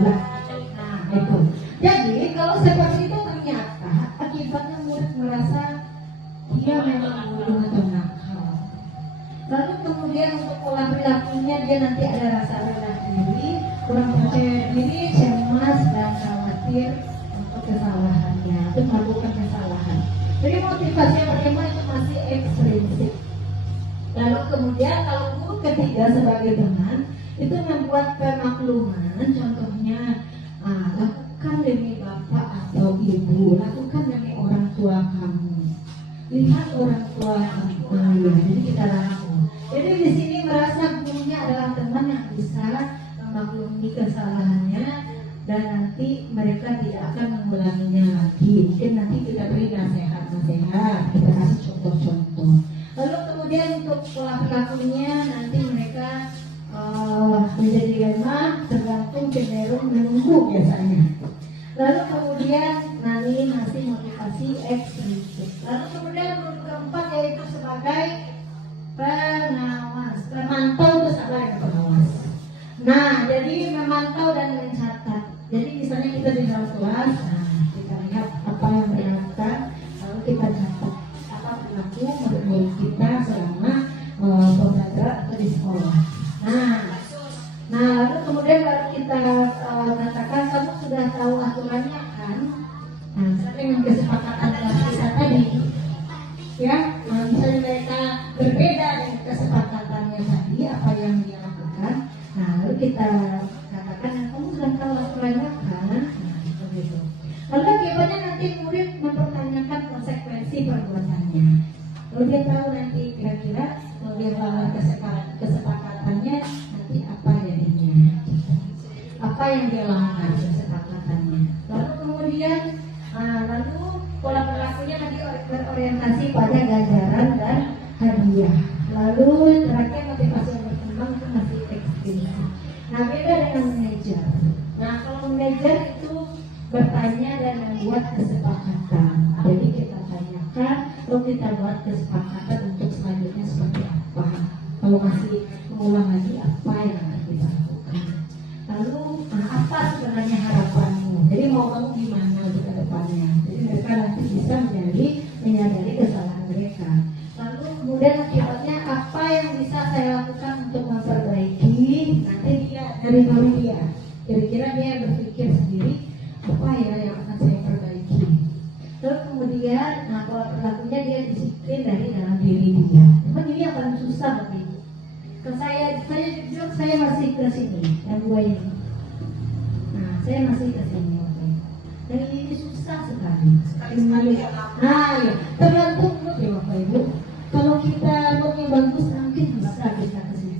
bla. Nah, itu. Jadi kalau seperti itu ternyata akibatnya murid merasa dia memang bodoh atau nakal. Lalu kemudian untuk pola perilakunya dia nanti ada rasa rendah diri, kurang percaya diri, cemas dan khawatir untuk kesalahannya, untuk melakukan kesalahan. Jadi motivasi yang pertama itu masih ekstrinsik. Lalu kemudian kalau guru ketiga sebagai teman itu membuat pemakluman, contohnya lakukan demi bapak atau ibu, lakukan demi orang tua kamu, lihat orang tua kamu, jadi kita lakukan. Jadi di sini merasa gurunya adalah teman yang bisa memaklumi kesalahannya dan nanti mereka tidak akan mengulanginya lagi. Mungkin nanti kita beri nasihat-nasihat, kita kasih contoh-contoh. Lalu kemudian untuk pola perilakunya nanti mereka menjadi lemah, tergantung cenderung menunggu biasanya. Lalu kemudian nanti masih motivasi ekstrinsik. Lalu kemudian guru keempat yaitu sebagai pengawas, pemantau itu sama dengan pengawas. Nah, jadi memantau dan mencatat. Jadi misalnya kita di dalam kelas, nah kita lihat apa yang dilakukan, lalu kita catat. aturannya kan. Nah, misalnya dengan kesepakatan kelas kita tadi, ya, misalnya mereka berbeda dengan kesepakatannya tadi apa yang dia lakukan, nah lalu kita katakan, nah, kamu sudah tahu aturannya kan, nah begitu. Lalu akibatnya nanti murid mempertanyakan konsekuensi perbuatannya. Lalu dia tahu nanti kira-kira kalau dia melanggar kesepakatannya nanti apa jadinya, apa yang dia langgar kesepakatannya. Lalu kemudian lalu pola perilakunya nanti berorientasi pada ganjaran dan hadiah. Lalu terakhir motivasi yang berkembang itu masih ekstrim. Nah, beda dengan manajer. Nah, kalau manajer itu bertanya dan membuat kesepakatan. Jadi kita tanyakan, lalu kita buat kesepakatan untuk selanjutnya seperti apa. Kalau masih mengulang lagi apa yang akan kita lakukan. Lalu apa sebenarnya harapanmu? Jadi mau kamu gimana untuk ke depannya? Jadi mereka nanti bisa menyadari kesalahan mereka. Lalu kemudian akibatnya apa yang bisa saya lakukan untuk memperbaiki? Nanti dia dari dia. Kira-kira dia berpikir sendiri apa ya yang akan saya perbaiki. Lalu kemudian, kalau perilakunya dia disiplin dari dalam diri dia. Cuman ini akan susah bagi ibu. Saya masih ke sini, yang dua ini. Nah, saya masih ke sini. Dan ini susah sekali. Nah, ya, tergantung mood ya Bapak Ibu. Kalau kita moodnya bagus, mungkin bisa kita ke sini.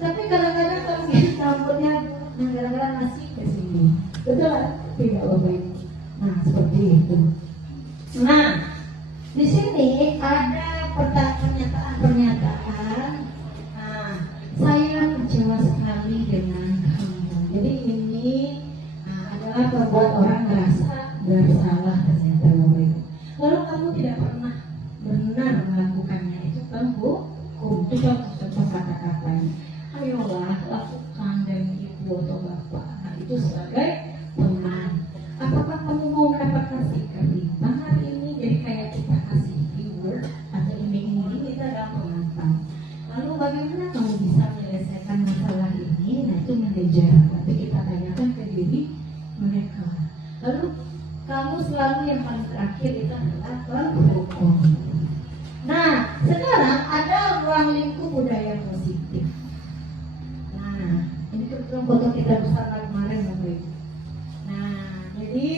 Tapi kadang-kadang kalau kita moodnya gara-gara nasi ke sini, betul tidak Bapak Ibu? Nah, seperti itu. Nah, di sini ada pernyataan. Nah, saya kecewa sekali dengan kamu. Jadi ini adalah membuat orang merasa bersalah ternyata Bapak Ibu. Lalu kamu tidak pernah benar melakukannya, itu kan hukum. Itu contoh kata-katanya. Ayolah lakukan dari ibu atau bapak. Nah, itu sebagai teman. Apakah kamu mau mendapatkan sikap riba hari ini? Jadi kayak kita kasih reward atau iming-iming, itu adalah penantang. Lalu bagaimana kamu bisa menyelesaikan masalah ini? Nah, itu manajer. Tapi kita tanyakan ke diri mereka. Lalu kamu selalu yang paling terakhir itu adalah berhukum. Nah, sekarang ada ruang lingkup budaya positif. Nah, ini kebetulan foto kita bersama kemarin Bapak Ibu. Nah, jadi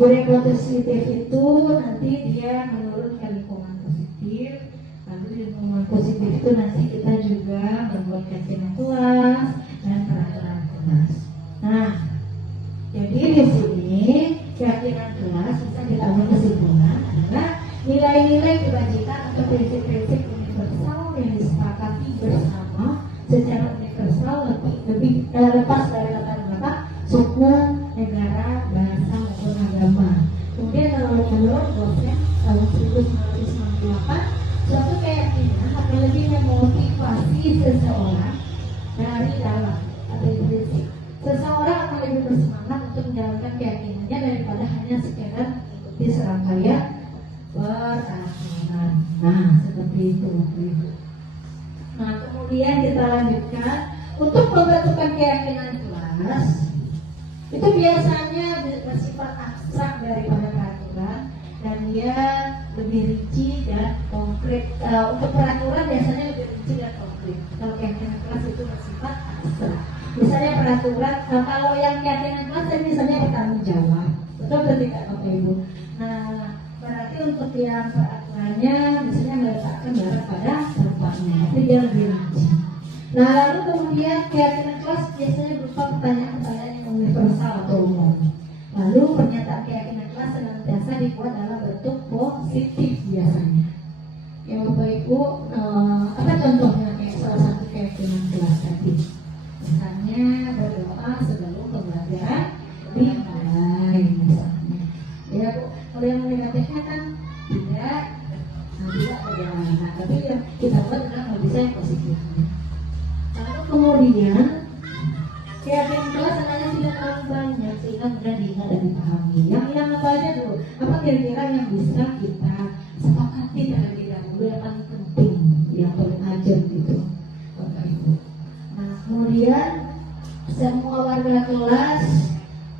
budaya positif itu nanti dia menurunkan lingkungan positif. Lalu di lingkungan positif itu nanti kita juga membuat keyakinan kelas dan peraturan kelas. Nah, jadi di sini keyakinan kelas bisa kita ambil kesimpulan adalah nilai-nilai kebajikan atau prinsip-prinsip universal yang disepakati bersama secara universal lebih lepas dari latar belakang suku, negara, bahasa maupun agama. Kemudian menurut dosen tahun 1998, suatu keyakinan akan lebih memotivasi seseorang dari dalam atau prinsip. Seseorang akan lebih bersemangat untuk menjalankan keyakinannya daripada hanya sekedar mengikuti serangkaian peraturan. Nah, seperti itu. Nah, kemudian kita lanjutkan untuk pembentukan keyakinan kelas. Itu biasanya bersifat abstrak daripada peraturan dan dia lebih rinci dan konkret. Untuk peraturan biasanya lebih rinci dan konkret. Kalau keyakinan kelas itu bersifat abstrak. Misalnya peraturan, kalau yang keyakinan kelas misalnya bertanggung jawab, betul tidak Bapak Ibu? Nah, berarti untuk yang peraturannya misalnya meletakkan barang pada tempatnya, itu dia lebih rinci. Nah, lalu kemudian keyakinan kelas biasanya berupa pertanyaan-pertanyaan yang universal atau umum. Lalu pernyataan keyakinan kelas senantiasa dibuat dalam bentuk positif biasanya. Ya Bapak Ibu, apa contohnya kayak salah satu keyakinan kelas tadi? Misalnya berdoa sebelum pembelajaran dimulai misalnya. Ya Bu, kalau yang negatifnya kan tidak berdoa. Nah, tapi yang kita buat adalah kalau bisa yang positifnya. Lalu kemudian keyakinan kelas sebenarnya tidak terlalu banyak sehingga mudah diingat dan dipahami. Yang apa aja dulu? Apa kira-kira yang bisa kita sepakati terlebih dahulu yang paling penting, yang paling ajar gitu, Bapak Ibu. Nah, kemudian semua warga kelas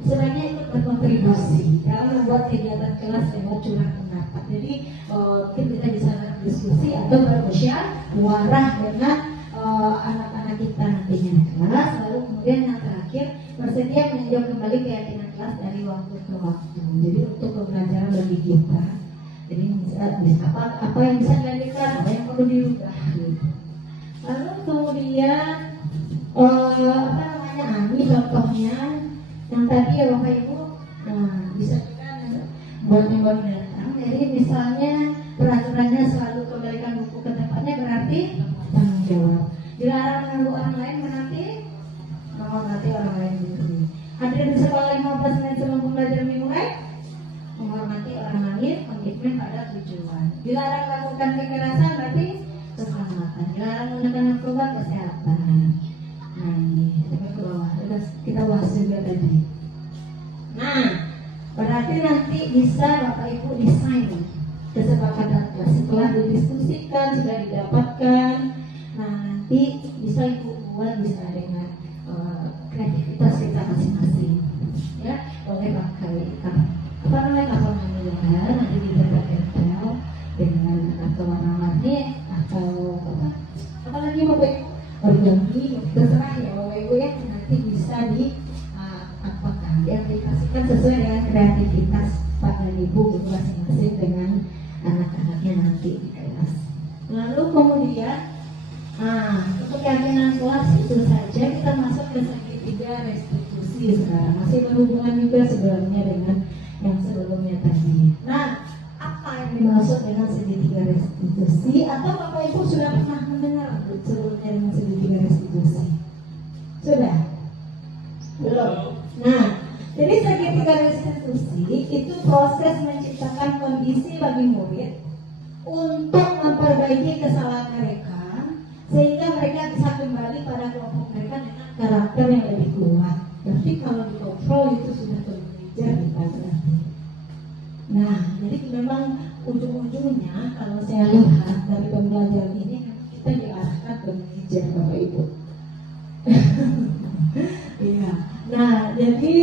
sebenarnya ikut berkontribusi diskusi dalam membuat kegiatan kelas lewat curhat pendapat. Jadi mungkin kita bisa diskusi atau bermusyawarah dengan anak-anak kita nantinya di kelas. Lalu kemudian yang terakhir, bersedia meninjau kembali keyakinan kelas dari waktu ke waktu. Jadi untuk pembelajaran bagi kita. Jadi apa yang bisa dilanjutkan, apa yang perlu dirubah. Gitu. Lalu kemudian ini contohnya yang tadi ya Bapak Ibu, bisa juga buat yang baru datang. Jadi misalnya peraturannya selalu kembalikan buku ke tempatnya, berarti tanggung jawab. Dilarang mengganggu orang lain, berarti menghormati orang lain juga. Hadir di sekolah 15 menit sebelum pembelajaran dimulai, menghormati orang lain, komitmen pada tujuan. Dilarang melakukan kekerasan, berarti keselamatan. Dilarang menggunakan narkoba, kesehatan. Nah ini sampai ke bawah, kita bahas juga tadi. Nah, berarti nanti bisa Bapak Ibu desain kesepakatan kelas setelah didiskusikan, sudah didapatkan. Nah nanti bisa Ibu buat bisa dengan kreativitas kita masing-masing. Ya, boleh pakai apa namanya kapal manila, nanti ditempel-tempel dengan atau warna-warni atau apa lagi Bapak Ibu? Origami, terserah ya Bapak Ibu ya, nanti bisa diaplikasikan sesuai dengan kreativitas Pak dan Ibu masing-masing dengan anak-anaknya nanti di kelas. Lalu kemudian untuk keyakinan kelas itu saja kita masuk ke segitiga restitusi sekarang, masih berhubungan juga sebelumnya dengan yang sebelumnya tadi. Nah, apa yang dimaksud dengan segitiga restitusi, atau Bapak Ibu sudah pernah mendengar sebelumnya dengan segitiga restitusi? Sudah? Belum? Nah, jadi segitiga restitusi itu proses menciptakan kondisi bagi murid untuk memperbaiki kesalahan mereka sehingga mereka bisa kembali pada kelompok mereka dengan karakter yang lebih kuat. Tapi kalau dikontrol itu sudah terkejar kita berarti. Nah, jadi memang ujung-ujungnya kalau saya lihat dari pembelajaran ini kita diarahkan ke mengejar Bapak Ibu. Iya. Nah, jadi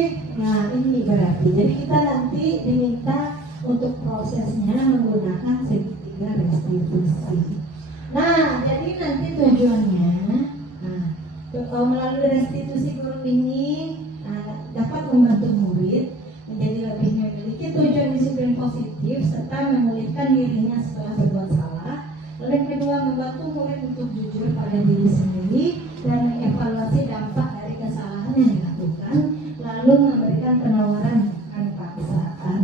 ini berarti. Jadi kita nanti diminta untuk prosesnya menggunakan segitiga restitusi. Nah, jadi nanti tujuannya, melalui restitusi guru ini dapat membantu murid menjadi lebih memiliki tujuan disiplin positif serta memulihkan dirinya setelah berbuat salah. Lalu yang kedua, membantu murid untuk jujur pada diri sendiri dan mengevaluasi dampak dari kesalahan yang dilakukan, lalu memberikan penawaran bukan paksaan.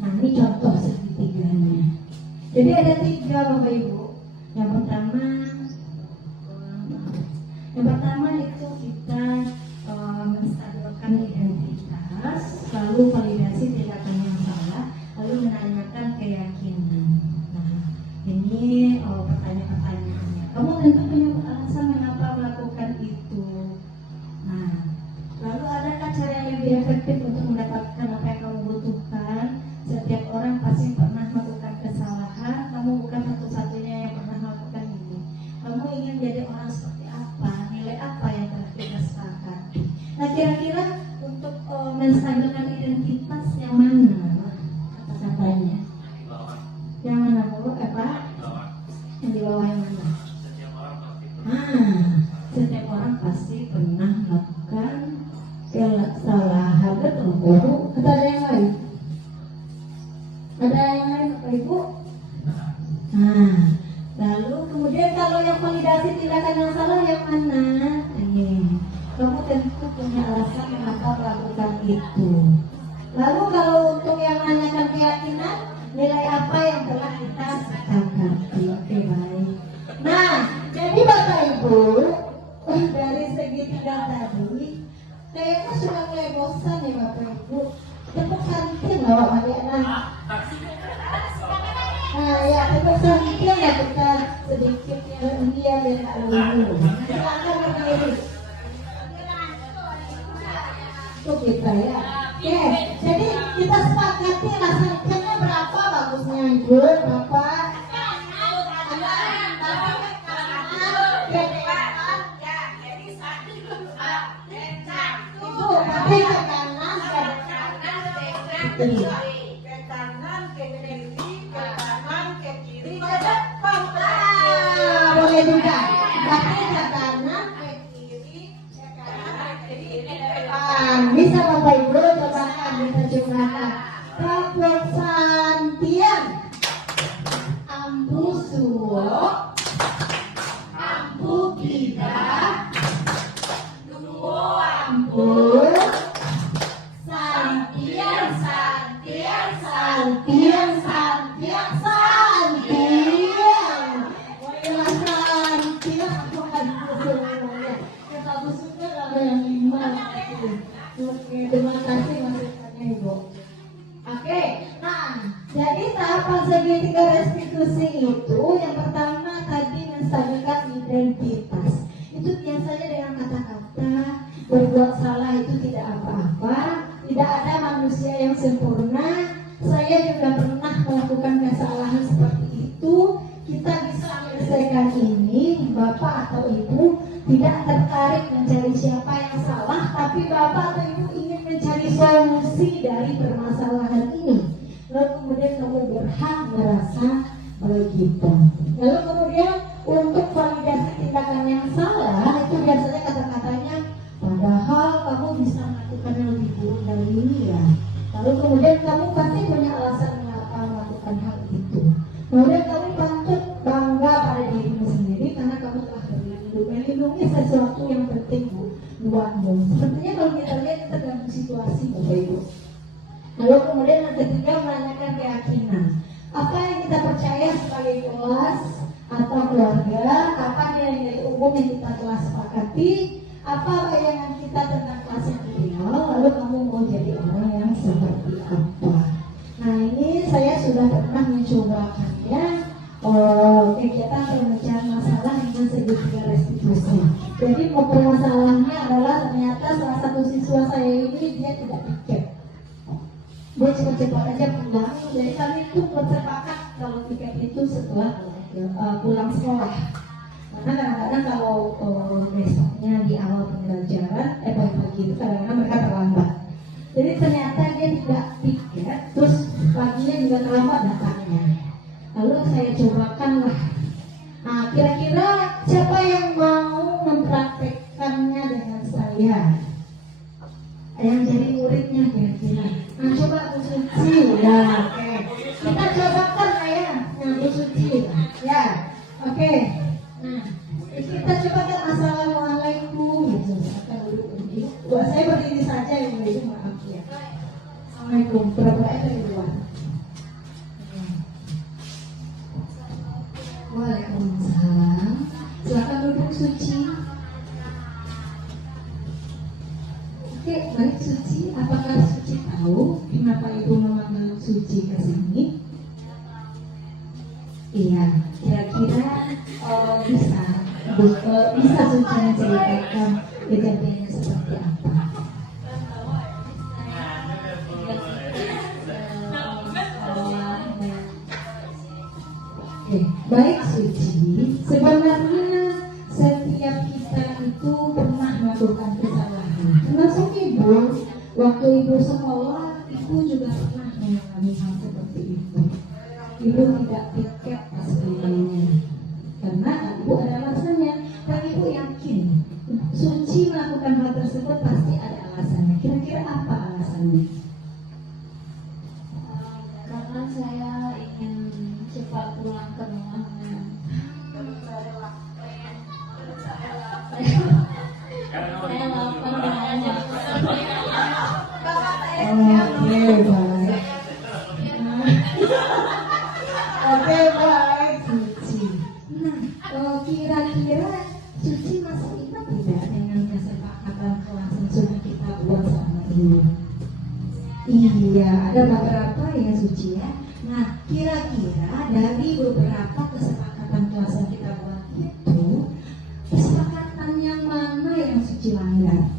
Nah, ini contoh segitiganya. Jadi ada 3 Bapak Ibu. Yang pertama itu kita menstabilkan identitas, lalu validasi tindakan yang salah, lalu menanyakan keyakinan. Nah, ini pertanyaan-pertanyaannya. Kamu tentu punya alasan mengapa melakukan itu. Nah, lalu adakah cara yang lebih efektif untuk mendapatkan apa yang kamu butuhkan? Setiap orang pasti pernah melakukan kesalahan. Kamu bukan satu-satunya yang pernah melakukan ini. Kamu ingin jadi orang seperti apa? Nilai apa yang telah kita sepakati? Nah, kira-kira untuk menstabilkan identitas yang mana kata-katanya? Yang mana Bu? Yang di bawah yang mana? Setiap orang pasti pernah melakukan kesalahan. Betul Bu? Atau ada yang lain? Ada yang lain Bapak Ibu? Lalu kemudian kalau yang validasi tindakan yang salah yang mana? Kamu tentu punya alasan mengapa melakukan itu. Lalu kalau untuk yang menanyakan keyakinan, nilai apa yang telah kita sepakati? Oke, baik. Nah, jadi Bapak Ibu, dari segitiga tadi, kayaknya sudah mulai bosan nih Bapak Ibu. Tepuk kantin loh adik-adik. Ya, tepuk kantin ya kita sedikit yang dia dan Kak Lulu. Silakan berdiri. Untuk kita ya. Oke, jadi kita sepakati rasanya berapa bagusnya Ibu, Bapak? Ibu, pakai ke kanan, ke Ini. Ke kanan, ke kiri, ke kanan, ke kiri, ke depan, ke belakang. Boleh juga. Berarti ke kanan, Ke kiri, ke kanan, ke kiri, ke depan. depan. Bisa Bapak Ibu cobakan kita jumlahkan. Tepuk santian. Ambu suwo, ambu kita, duo ambu, santian, santian, santian, santian, santian. Wah, santian, aku akan busuknya. Kata busuknya kalau yang 5. Oke, terima kasih masukannya Ibu. Oke, nah jadi tahapan segitiga restitusi itu yang pertama tadi menstabilkan identitas. Itu biasanya dengan kata-kata berbuat salah itu tidak apa-apa, tidak ada manusia yang sempurna. Saya juga pernah melakukan kesalahan seperti itu. Kita bisa menyelesaikan ini, Bapak atau Ibu tidak tertarik mencari siapa yang salah, tapi Bapak atau Ibu ingin mencari solusi dari permasalahan ini. Lalu kemudian kamu berhak merasa begitu. Lalu kemudian untuk validasi tindakan yang salah itu biasanya kata-katanya, padahal kamu bisa melakukan yang lebih buruk dari ini ya. Lalu kemudian kamu pasti punya alasan mengapa melakukan hal itu. Kemudian kamu patut bangga pada dirimu sendiri karena kamu telah melindungi sesuatu yang penting buatmu. Sepertinya kalau kita lihat tergantung situasi Bapak Ibu. Lalu kemudian yang ketiga menanyakan keyakinan. Apa yang kita percaya sebagai kelas atau keluarga? Apa nilai-nilai umum yang kita telah sepakati? Apa bayangan kita tentang kelas yang ideal? Lalu kamu mau jadi orang yang seperti apa? Nah ini saya sudah pernah mencobakannya. Kegiatan pemecahan masalah dengan segitiga restitusi. Jadi permasalahannya adalah ternyata salah satu siswa saya ini dia tidak tiket. Dia cepat-cepat aja pulang. Jadi kami itu bersepakat kalau tiket itu setelah pulang sekolah. Karena kadang-kadang kalau besoknya di awal pembelajaran, pagi itu kadang-kadang mereka terlambat. Jadi ternyata dia tidak tiket, terus paginya juga terlambat datangnya. Lalu saya cobakan lah. Nah, kira-kira siapa yang mau mempraktekkannya dengan saya? Yang jadi muridnya kira-kira. Nah, coba Bu Suci. Ya, oke. Kita cobakan lah ya. Nah, Bu Suci. Ya, oke. Nah, kita cobakan assalamualaikum. Gitu. Kita duduk berdiri. Buat saya berdiri saja yang berdiri maaf ya. Assalamualaikum. Pura-pura dari luar. Waalaikumsalam. Silakan duduk Suci. Oke, baik Suci. Apakah Suci tahu kenapa Ibu memanggil Suci ke sini? Iya, kira-kira bisa Suci menceritakan kejadiannya seperti apa? Baik Suci, sebenarnya setiap kita itu pernah melakukan kesalahan. Termasuk Ibu, waktu Ibu sekolah, Ibu juga pernah mengalami hal seperti itu. Ibu tidak tiket pas bilangnya, karena Ibu ada alasannya. Dan Ibu yakin Suci melakukan hal tersebut pasti ada alasannya. Kira-kira apa alasannya? Karena saya ingin cepat pulang ke rumah. Saya lapar banget. Oke, baik Suci. Nah, kira-kira Suci masih ingat tidak dengan kesepakatan kelas yang sudah kita buat sama Ibu? Iya, ada beberapa ya Suci ya. Nah, kira-kira dari beberapa kesepakatan kelas yang kita buat itu, kesepakatan yang mana yang Suci langgar?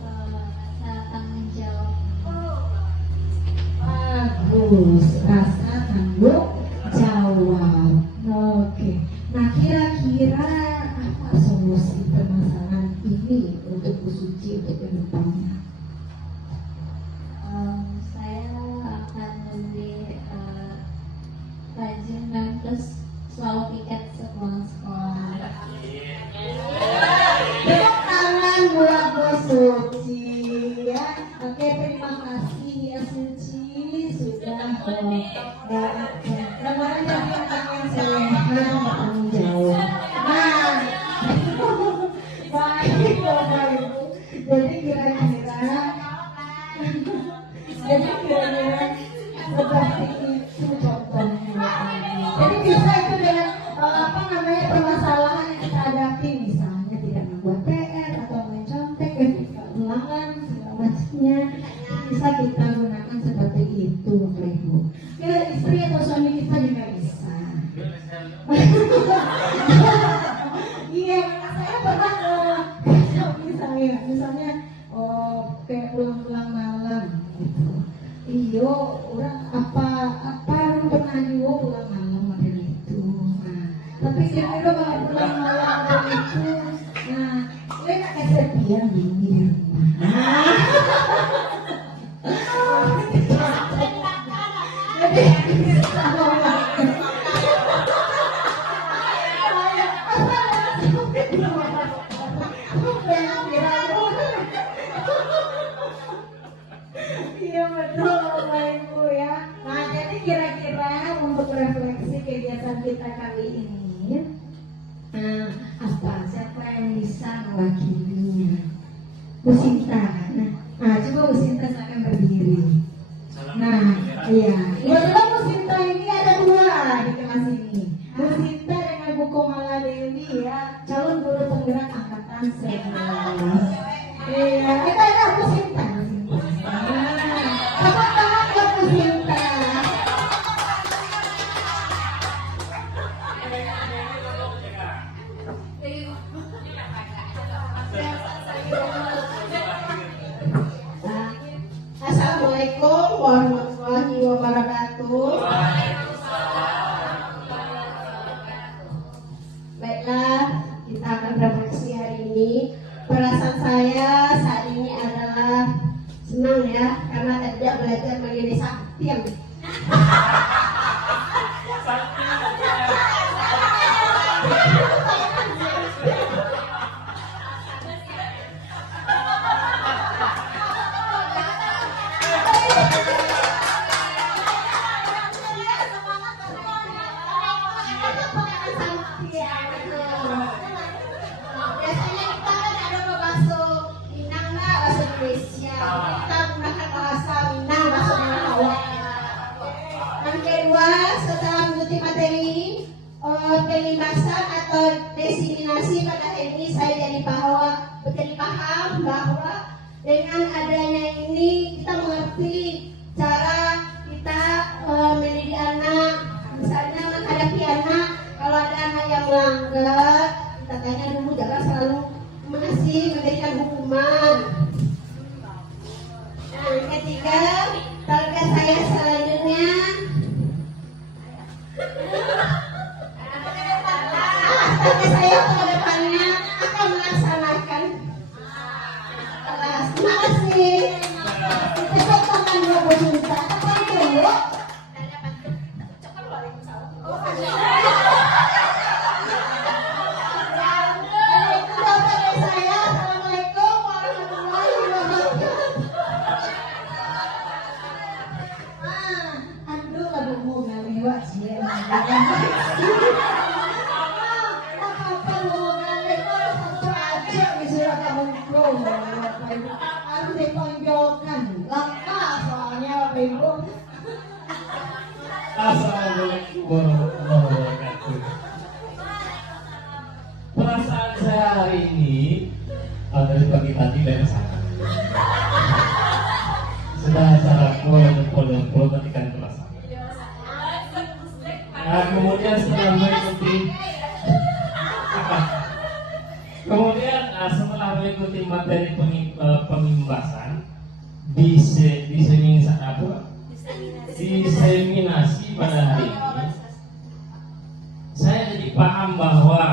Rasa tanggung jawab. Bagus, rasa tanggung jawab. Oke. Nah, kira-kira apa solusi permasalahan ini untuk Bu Suci untuk ke depannya? namanya bintang yang soleha bertanggung jawab. Nah, baik Bapak Ibu. Jadi kira-kira seperti itu contohnya. Jadi bisa itu dengan permasalahan yang kita hadapi, misalnya tidak membuat PR atau mencontek, ulangan segala macamnya, bisa kita gunakan seperti itu, Bapak Ibu. Ya, istri atau suami kita juga bisa. Iya, saya pernah misalnya kayak pulang malam gitu. Iyo, orang apa pernah juga pulang malam model itu. Nah, tapi kira-kira kalau pulang malam model itu, nah, gue nak kesepian di rumah. Iya betul Bapak Ibu ya. Nah jadi kira-kira untuk refleksi kegiatan kita kali ini, siapa yang bisa mewakilinya? Bu Sinta. Nah coba Bu Sinta silakan berdiri. Nah iya. Kebetulan Bu Sinta ini ada dua di kelas ini. Bu Sinta dengan Bu Komala Dewi ya, calon guru penggerak angkatan 11. Iya, kita ada Bu Sinta. Tepuk tangan buat Bu Sinta. Assalamualaikum warahmatullahi wabarakatuh. Baiklah, kita akan refleksi hari ini. Perasaan saya saat ini adalah senang ya, karena tidak belajar menjadi saktiam. Biasanya kita kan ada bakso Minang nggak, bahasa Indonesia. Kita gunakan bahasa Minang, bahasa Minang. Yang kedua, setelah mengikuti materi pelimpasan atau diseminasi pada hari ini, saya jadi paham bahwa dengan adanya ini kita mengerti cara kita mendidik anak. Misalnya menghadapi anak, kalau ada anak yang melanggar, kita tanya dulu, jangan selalu memberikan hukuman. Nah, yang ketiga, target saya selanjutnya target saya ke depannya akan melaksanakan. Terima kasih. Tepuk tangan buat Bu Sinta. Apa dulu? Assalamualaikum warahmatullahi wabarakatuh. Aduh lagu mau ngaliwat sih. Apa mau ngaliwat satu aja bisa kamu pro. Harus ditonjolkan. Lama soalnya Bapak Ibu. Assalamualaikum warahmatullahi wabarakatuh. Perasaan saya hari ini dari pagi tadi dari sana. Sudah acara pol ketika kelas. Nah, kemudian setelah mengikuti materi pemimbasan diseminasi pada hari ini, saya jadi paham bahwa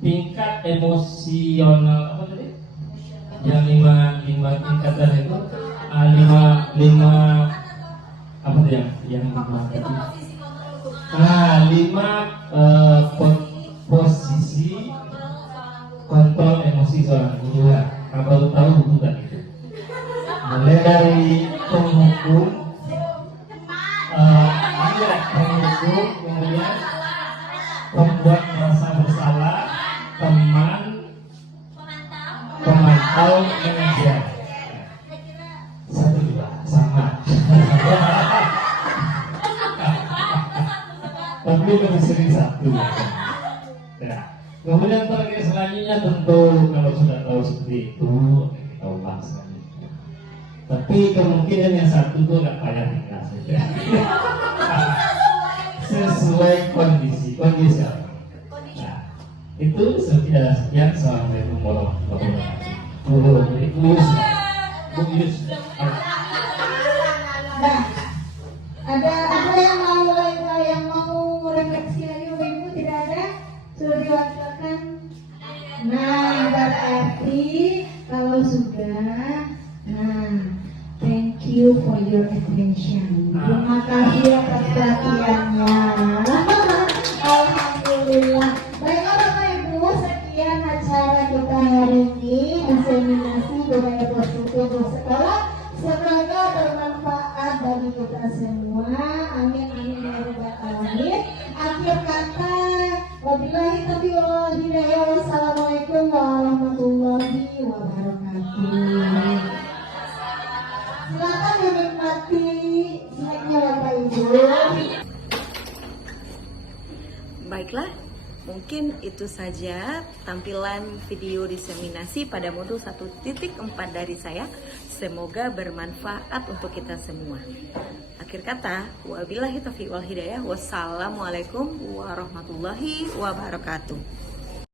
tingkat emosional apa tadi? Yang lima tingkatan itu lima apa tadi yang lima posisi kontrol emosi seorang guru. Kalau baru tahu buku kan itu, mulai dari penghukum, lebih sering satu. Nah, kemudian target selanjutnya tentu kalau sudah tahu seperti itu kita ulang selanjutnya. Tapi kemungkinan yang satu itu agak payah tinggal saja. Sesuai kondisi. Nah, itu sekian. Assalamualaikum warahmatullahi wabarakatuh. Nah, ada yang mau refleksi lagi Bapak Ibu, tidak ada? Sudah diwakilkan? Nah, berarti kalau sudah, nah, thank you for your attention. Terima kasih atas perhatiannya. Alhamdulillah. Baiklah Bapak Ibu, sekian acara kita hari ini, inseminasi budaya positif bersekolah. Semoga bermanfaat bagi kita semua. Amin amin ya rabbal alamin. Akhir kata, wabillahi taufiq wal hidayah. Wassalamualaikum warahmatullahi wabarakatuh. Silakan menikmati snacknya Bapak Ibu. Baiklah, mungkin itu saja tampilan video diseminasi pada modul 1.4 dari saya. Semoga bermanfaat untuk kita semua. Akhir kata, wabillahi taufiq wal hidayah. Wassalamualaikum warahmatullahi wabarakatuh.